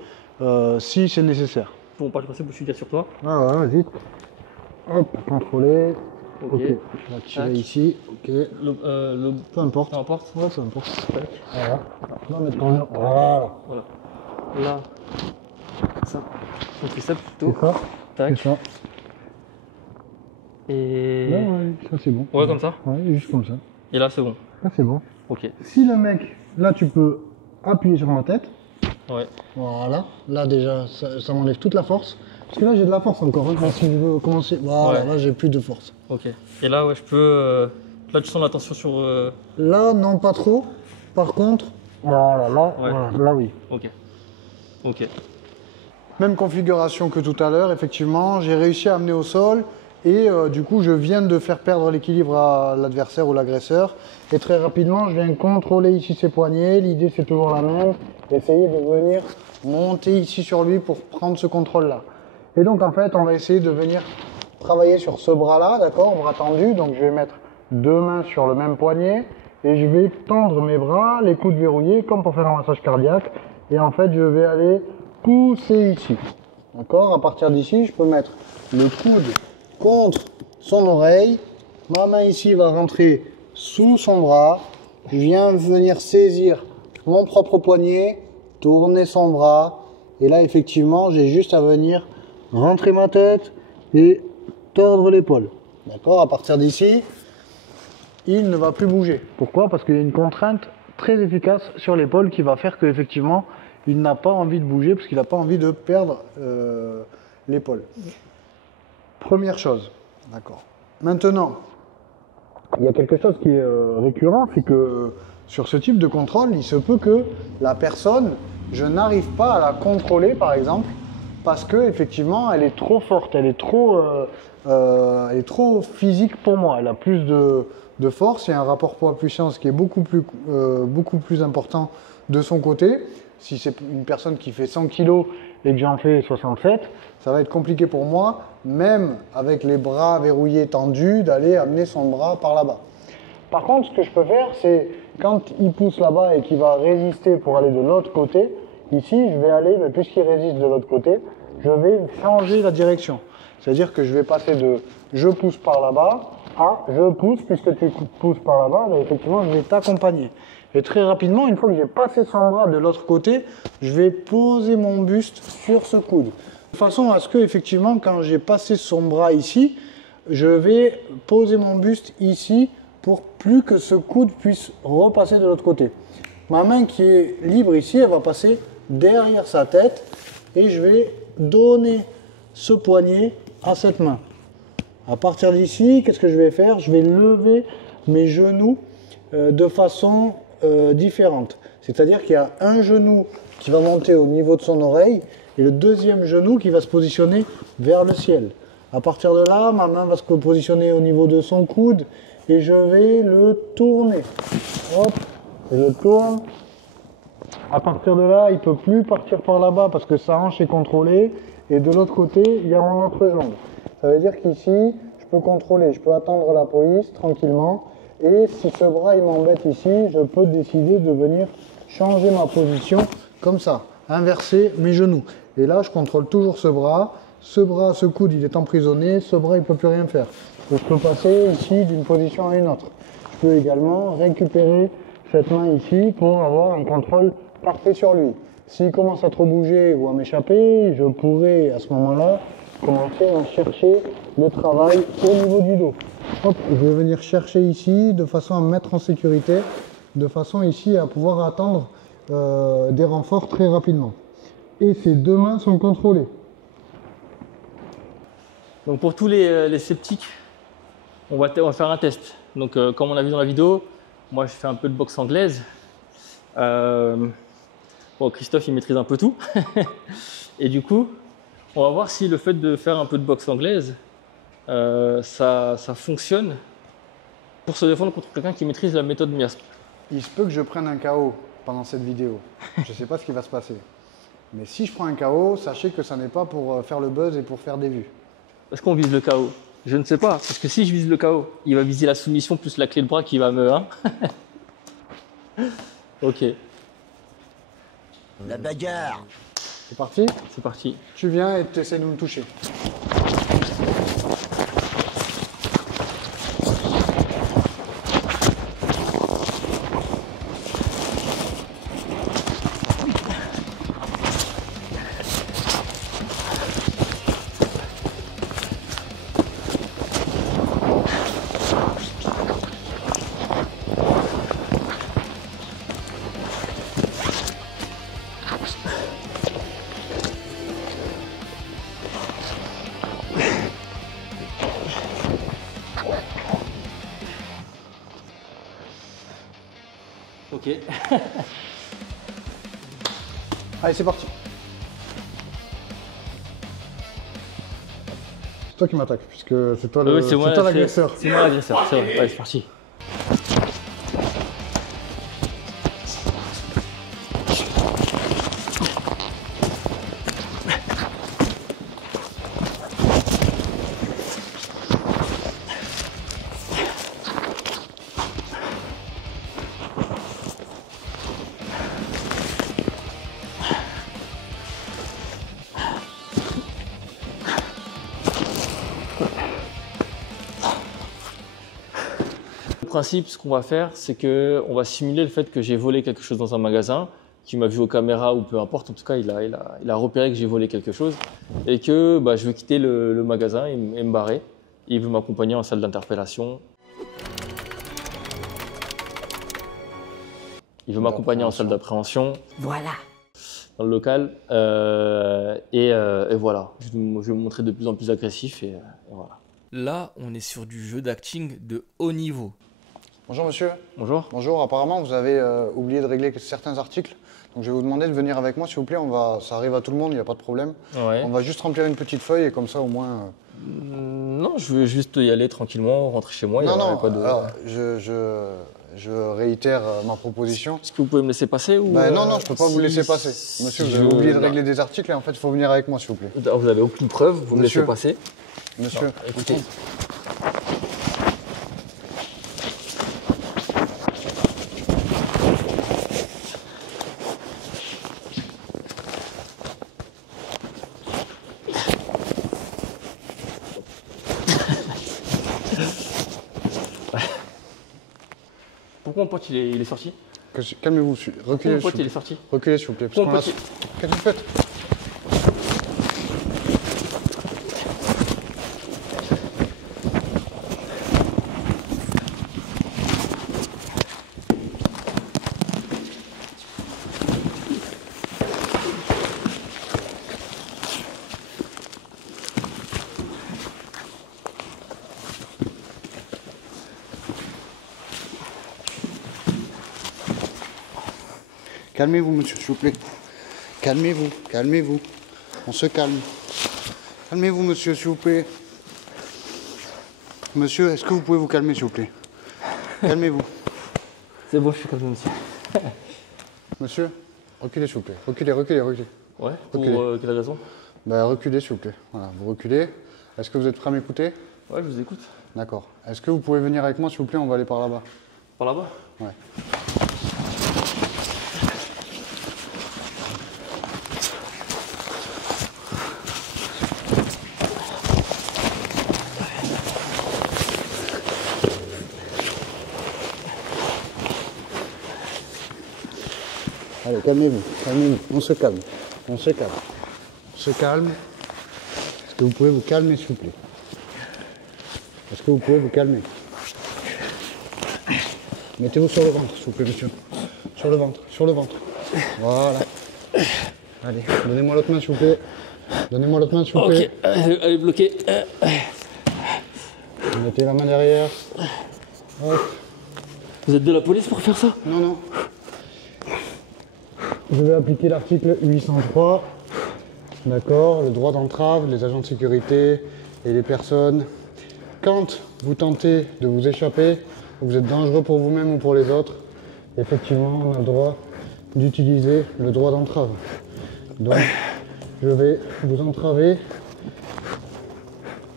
si c'est nécessaire. Bon, pas je passer pour sur toi. Ah ouais, vas-y. Hop, contrôler. Ok. Ok, je vais tirer Tac. ici. Ok. Peu importe. Peu importe. Ouais, peu importe. Tac. Voilà. Là, maintenant, voilà. Voilà. Là, ça. Mon triceps C'est plutôt. ça. Tac. C'est ça. Et. Là, ouais, ça c'est bon. Ouais, comme ça. Ouais, juste comme ça. Et là, c'est bon. Là, c'est bon. Ok. Si le mec, là, tu peux appuyer sur ma tête. Ouais. Voilà. Là, déjà, ça m'enlève toute la force. Parce que là, j'ai de la force encore. Hein. Si je veux commencer. Voilà, Ouais. là, j'ai plus de force. Ok. Et là, ouais, je peux. Là, tu sens la tension sur. Là, non, pas trop. Par contre, voilà, là, Ouais. voilà, là, oui. Ok. Ok. Même configuration que tout à l'heure, effectivement, j'ai réussi à amener au sol et du coup je viens de faire perdre l'équilibre à l'adversaire ou l'agresseur et très rapidement je viens contrôler ici ses poignets. L'idée c'est toujours la même, essayer de venir monter ici sur lui pour prendre ce contrôle là. Et donc en fait on va essayer de venir travailler sur ce bras là, d'accord, bras tendu, donc je vais mettre deux mains sur le même poignet et je vais tendre mes bras, les coudes verrouillés comme pour faire un massage cardiaque et en fait je vais aller pousser ici, d'accord. À partir d'ici, je peux mettre le coude contre son oreille, ma main ici va rentrer sous son bras, je viens venir saisir mon propre poignet, tourner son bras, et là effectivement, j'ai juste à venir rentrer ma tête et tordre l'épaule, d'accord. À partir d'ici, il ne va plus bouger. Pourquoi? Parce qu'il y a une contrainte très efficace sur l'épaule qui va faire que effectivement il n'a pas envie de bouger parce qu'il n'a pas envie de perdre l'épaule. Première chose, d'accord. Maintenant, il y a quelque chose qui est récurrent, c'est que sur ce type de contrôle, il se peut que la personne, je n'arrive pas à la contrôler par exemple, parce que effectivement elle est trop forte, elle est trop physique pour moi, elle a plus de force, il y a un rapport poids-puissance qui est beaucoup plus important de son côté. Si c'est une personne qui fait 100 kg et que j'en fais 67, ça va être compliqué pour moi, même avec les bras verrouillés tendus, d'aller amener son bras par là-bas. Par contre, ce que je peux faire, c'est quand il pousse là-bas et qu'il va résister pour aller de l'autre côté, ici, je vais aller, mais puisqu'il résiste de l'autre côté, je vais changer la direction. C'est-à-dire que je vais passer de « je pousse par là-bas » à « je pousse, puisque tu pousses par là-bas, ben effectivement, je vais t'accompagner ». Et très rapidement, une fois que j'ai passé son bras de l'autre côté, je vais poser mon buste sur ce coude. De façon à ce que, effectivement, quand j'ai passé son bras ici, je vais poser mon buste ici pour plus que ce coude puisse repasser de l'autre côté. Ma main qui est libre ici, elle va passer derrière sa tête et je vais donner ce poignet à cette main. À partir d'ici, qu'est-ce que je vais faire? Je vais lever mes genoux de façon différente. C'est-à-dire qu'il y a un genou qui va monter au niveau de son oreille et le deuxième genou qui va se positionner vers le ciel. À partir de là, ma main va se positionner au niveau de son coude et je vais le tourner. Hop, je le tourne. À partir de là, il ne peut plus partir par là-bas parce que sa hanche est contrôlée. Et de l'autre côté, il y a mon autre jambe. Ça veut dire qu'ici, je peux contrôler, je peux attendre la police tranquillement. Et si ce bras il m'embête ici, je peux décider de venir changer ma position comme ça, inverser mes genoux. Et là, je contrôle toujours ce bras, ce coude, il est emprisonné, ce bras, il ne peut plus rien faire. Donc, je peux passer ici d'une position à une autre. Je peux également récupérer cette main ici pour avoir un contrôle parfait sur lui. S'il commence à trop bouger ou à m'échapper, je pourrais à ce moment-là commencer à chercher le travail au niveau du dos. Hop, je vais venir chercher ici de façon à me mettre en sécurité, de façon ici à pouvoir attendre des renforts très rapidement. Et ces deux mains sont contrôlées. Donc pour tous les sceptiques, on va faire un test. Donc comme on a vu dans la vidéo, moi je fais un peu de boxe anglaise. Bon, Christophe il maîtrise un peu tout. Et du coup, on va voir si le fait de faire un peu de boxe anglaise, ça fonctionne pour se défendre contre quelqu'un qui maîtrise la méthode miasme. Il se peut que je prenne un KO pendant cette vidéo. Je ne sais pas ce qui va se passer. Mais si je prends un KO, sachez que ça n'est pas pour faire le buzz et pour faire des vues. Est-ce qu'on vise le KO? Je ne sais pas, parce que si je vise le KO, il va viser la soumission plus la clé de bras qui va me... Hein. Ok. La bagarre. C'est parti? C'est parti. Tu viens et tu essaies de me toucher. Ok. Allez, c'est parti. C'est toi qui m'attaques, puisque c'est toi Oui, c'est moi l'agresseur. C'est moi l'agresseur, c'est vrai. Allez, c'est parti. Le principe, ce qu'on va faire, c'est qu'on va simuler le fait que j'ai volé quelque chose dans un magasin, qu'il m'a vu aux caméras ou peu importe, en tout cas, il a repéré que j'ai volé quelque chose et que je veux quitter le magasin et me barrer. Il veut m'accompagner en salle d'interpellation. Il veut m'accompagner en salle d'appréhension. Voilà. Dans le local. Et voilà, je vais me montrer de plus en plus agressif et voilà. Là, on est sur du jeu d'acting de haut niveau. Bonjour monsieur. Bonjour. Bonjour, apparemment vous avez oublié de régler certains articles. Donc je vais vous demander de venir avec moi s'il vous plaît. Ça arrive à tout le monde, il n'y a pas de problème. Ouais. On va juste remplir une petite feuille et comme ça au moins... Non, je veux juste y aller tranquillement, rentrer chez moi. Non, non, pas de... alors, je réitère ma proposition. Est-ce que vous pouvez me laisser passer ou Non, non, je ne peux pas vous laisser passer. Monsieur, vous avez oublié de régler des articles et en fait il faut venir avec moi s'il vous plaît. Vous n'avez aucune preuve, vous me laissez Monsieur. passer. Monsieur, Non, écoutez. Pourquoi mon pote il est sorti? calmez-vous, Pourquoi reculez mon pote il est s'il sorti? Reculez s'il vous plaît. Pourquoi mon Parce pote Qu'est-ce que vous faites? Calmez-vous, monsieur, s'il vous plaît. Calmez-vous, calmez-vous. On se calme. Calmez-vous, monsieur, s'il vous plaît. Monsieur, est-ce que vous pouvez vous calmer, s'il vous plaît? Calmez-vous. C'est bon, je suis calme, monsieur. Monsieur, reculez, s'il vous plaît. Reculez, reculez, reculez. Ouais, pour Reculez. quelle raison? Bah, reculez, s'il vous plaît. Voilà, vous reculez. Est-ce que vous êtes prêt à m'écouter? Ouais, je vous écoute. D'accord. Est-ce que vous pouvez venir avec moi, s'il vous plaît? On va aller par là-bas. Par là-bas? Ouais. Allez, calmez-vous, calmez-vous. On se calme. On se calme. On se calme. Est-ce que vous pouvez vous calmer, s'il vous plaît? Est-ce que vous pouvez vous calmer? Mettez-vous sur le ventre, s'il vous plaît, monsieur. Sur le ventre, sur le ventre. Voilà. Allez, donnez-moi l'autre main, s'il vous plaît. Donnez-moi l'autre main, s'il vous plaît. Ok, elle est bloquée. Mettez la main derrière. Hop. Vous êtes de la police pour faire ça? Non, non. Je vais appliquer l'article 803. D'accord, le droit d'entrave, les agents de sécurité et les personnes. Quand vous tentez de vous échapper, vous êtes dangereux pour vous-même ou pour les autres, effectivement, on a le droit d'utiliser le droit d'entrave. Donc, je vais vous entraver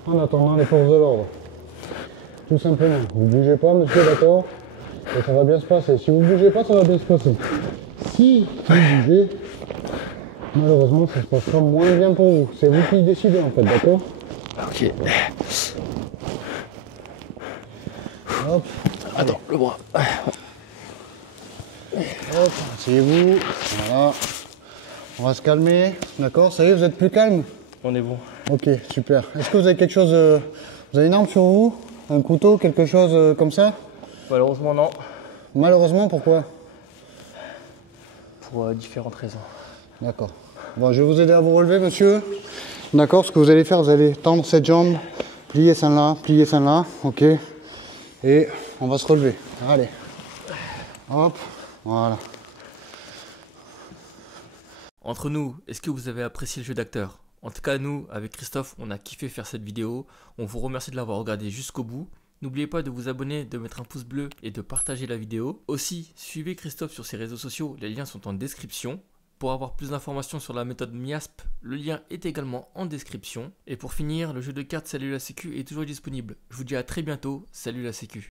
en attendant les forces de l'ordre. Tout simplement. Vous ne bougez pas, monsieur, d'accord? Et ça va bien se passer. Si vous ne bougez pas, ça va bien se passer. Si vous bougez, malheureusement, ça se passera moins bien pour vous. C'est vous qui décidez, en fait, d'accord? Ok. Hop. Attends, le bras. Hop, asseyez-vous. Voilà. On va se calmer. D'accord? Ça y est, vous êtes plus calme? On est bon. Ok, super. Est-ce que vous avez quelque chose... vous avez une arme sur vous? Un couteau? Quelque chose comme ça? Malheureusement, non. Malheureusement, pourquoi? Pour différentes raisons. D'accord. Bon, je vais vous aider à vous relever, monsieur. D'accord, ce que vous allez faire, vous allez tendre cette jambe, plier celle-là, ok. Et on va se relever. Allez. Hop, voilà. Entre nous, est-ce que vous avez apprécié le jeu d'acteur? En tout cas, nous, avec Christophe, on a kiffé faire cette vidéo. On vous remercie de l'avoir regardé jusqu'au bout. N'oubliez pas de vous abonner, de mettre un pouce bleu et de partager la vidéo. Aussi, suivez Christophe sur ses réseaux sociaux, les liens sont en description. Pour avoir plus d'informations sur la méthode MIASP, le lien est également en description. Et pour finir, le jeu de cartes Salut la Sécu est toujours disponible. Je vous dis à très bientôt, salut la Sécu.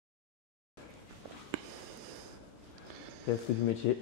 C'est du métier.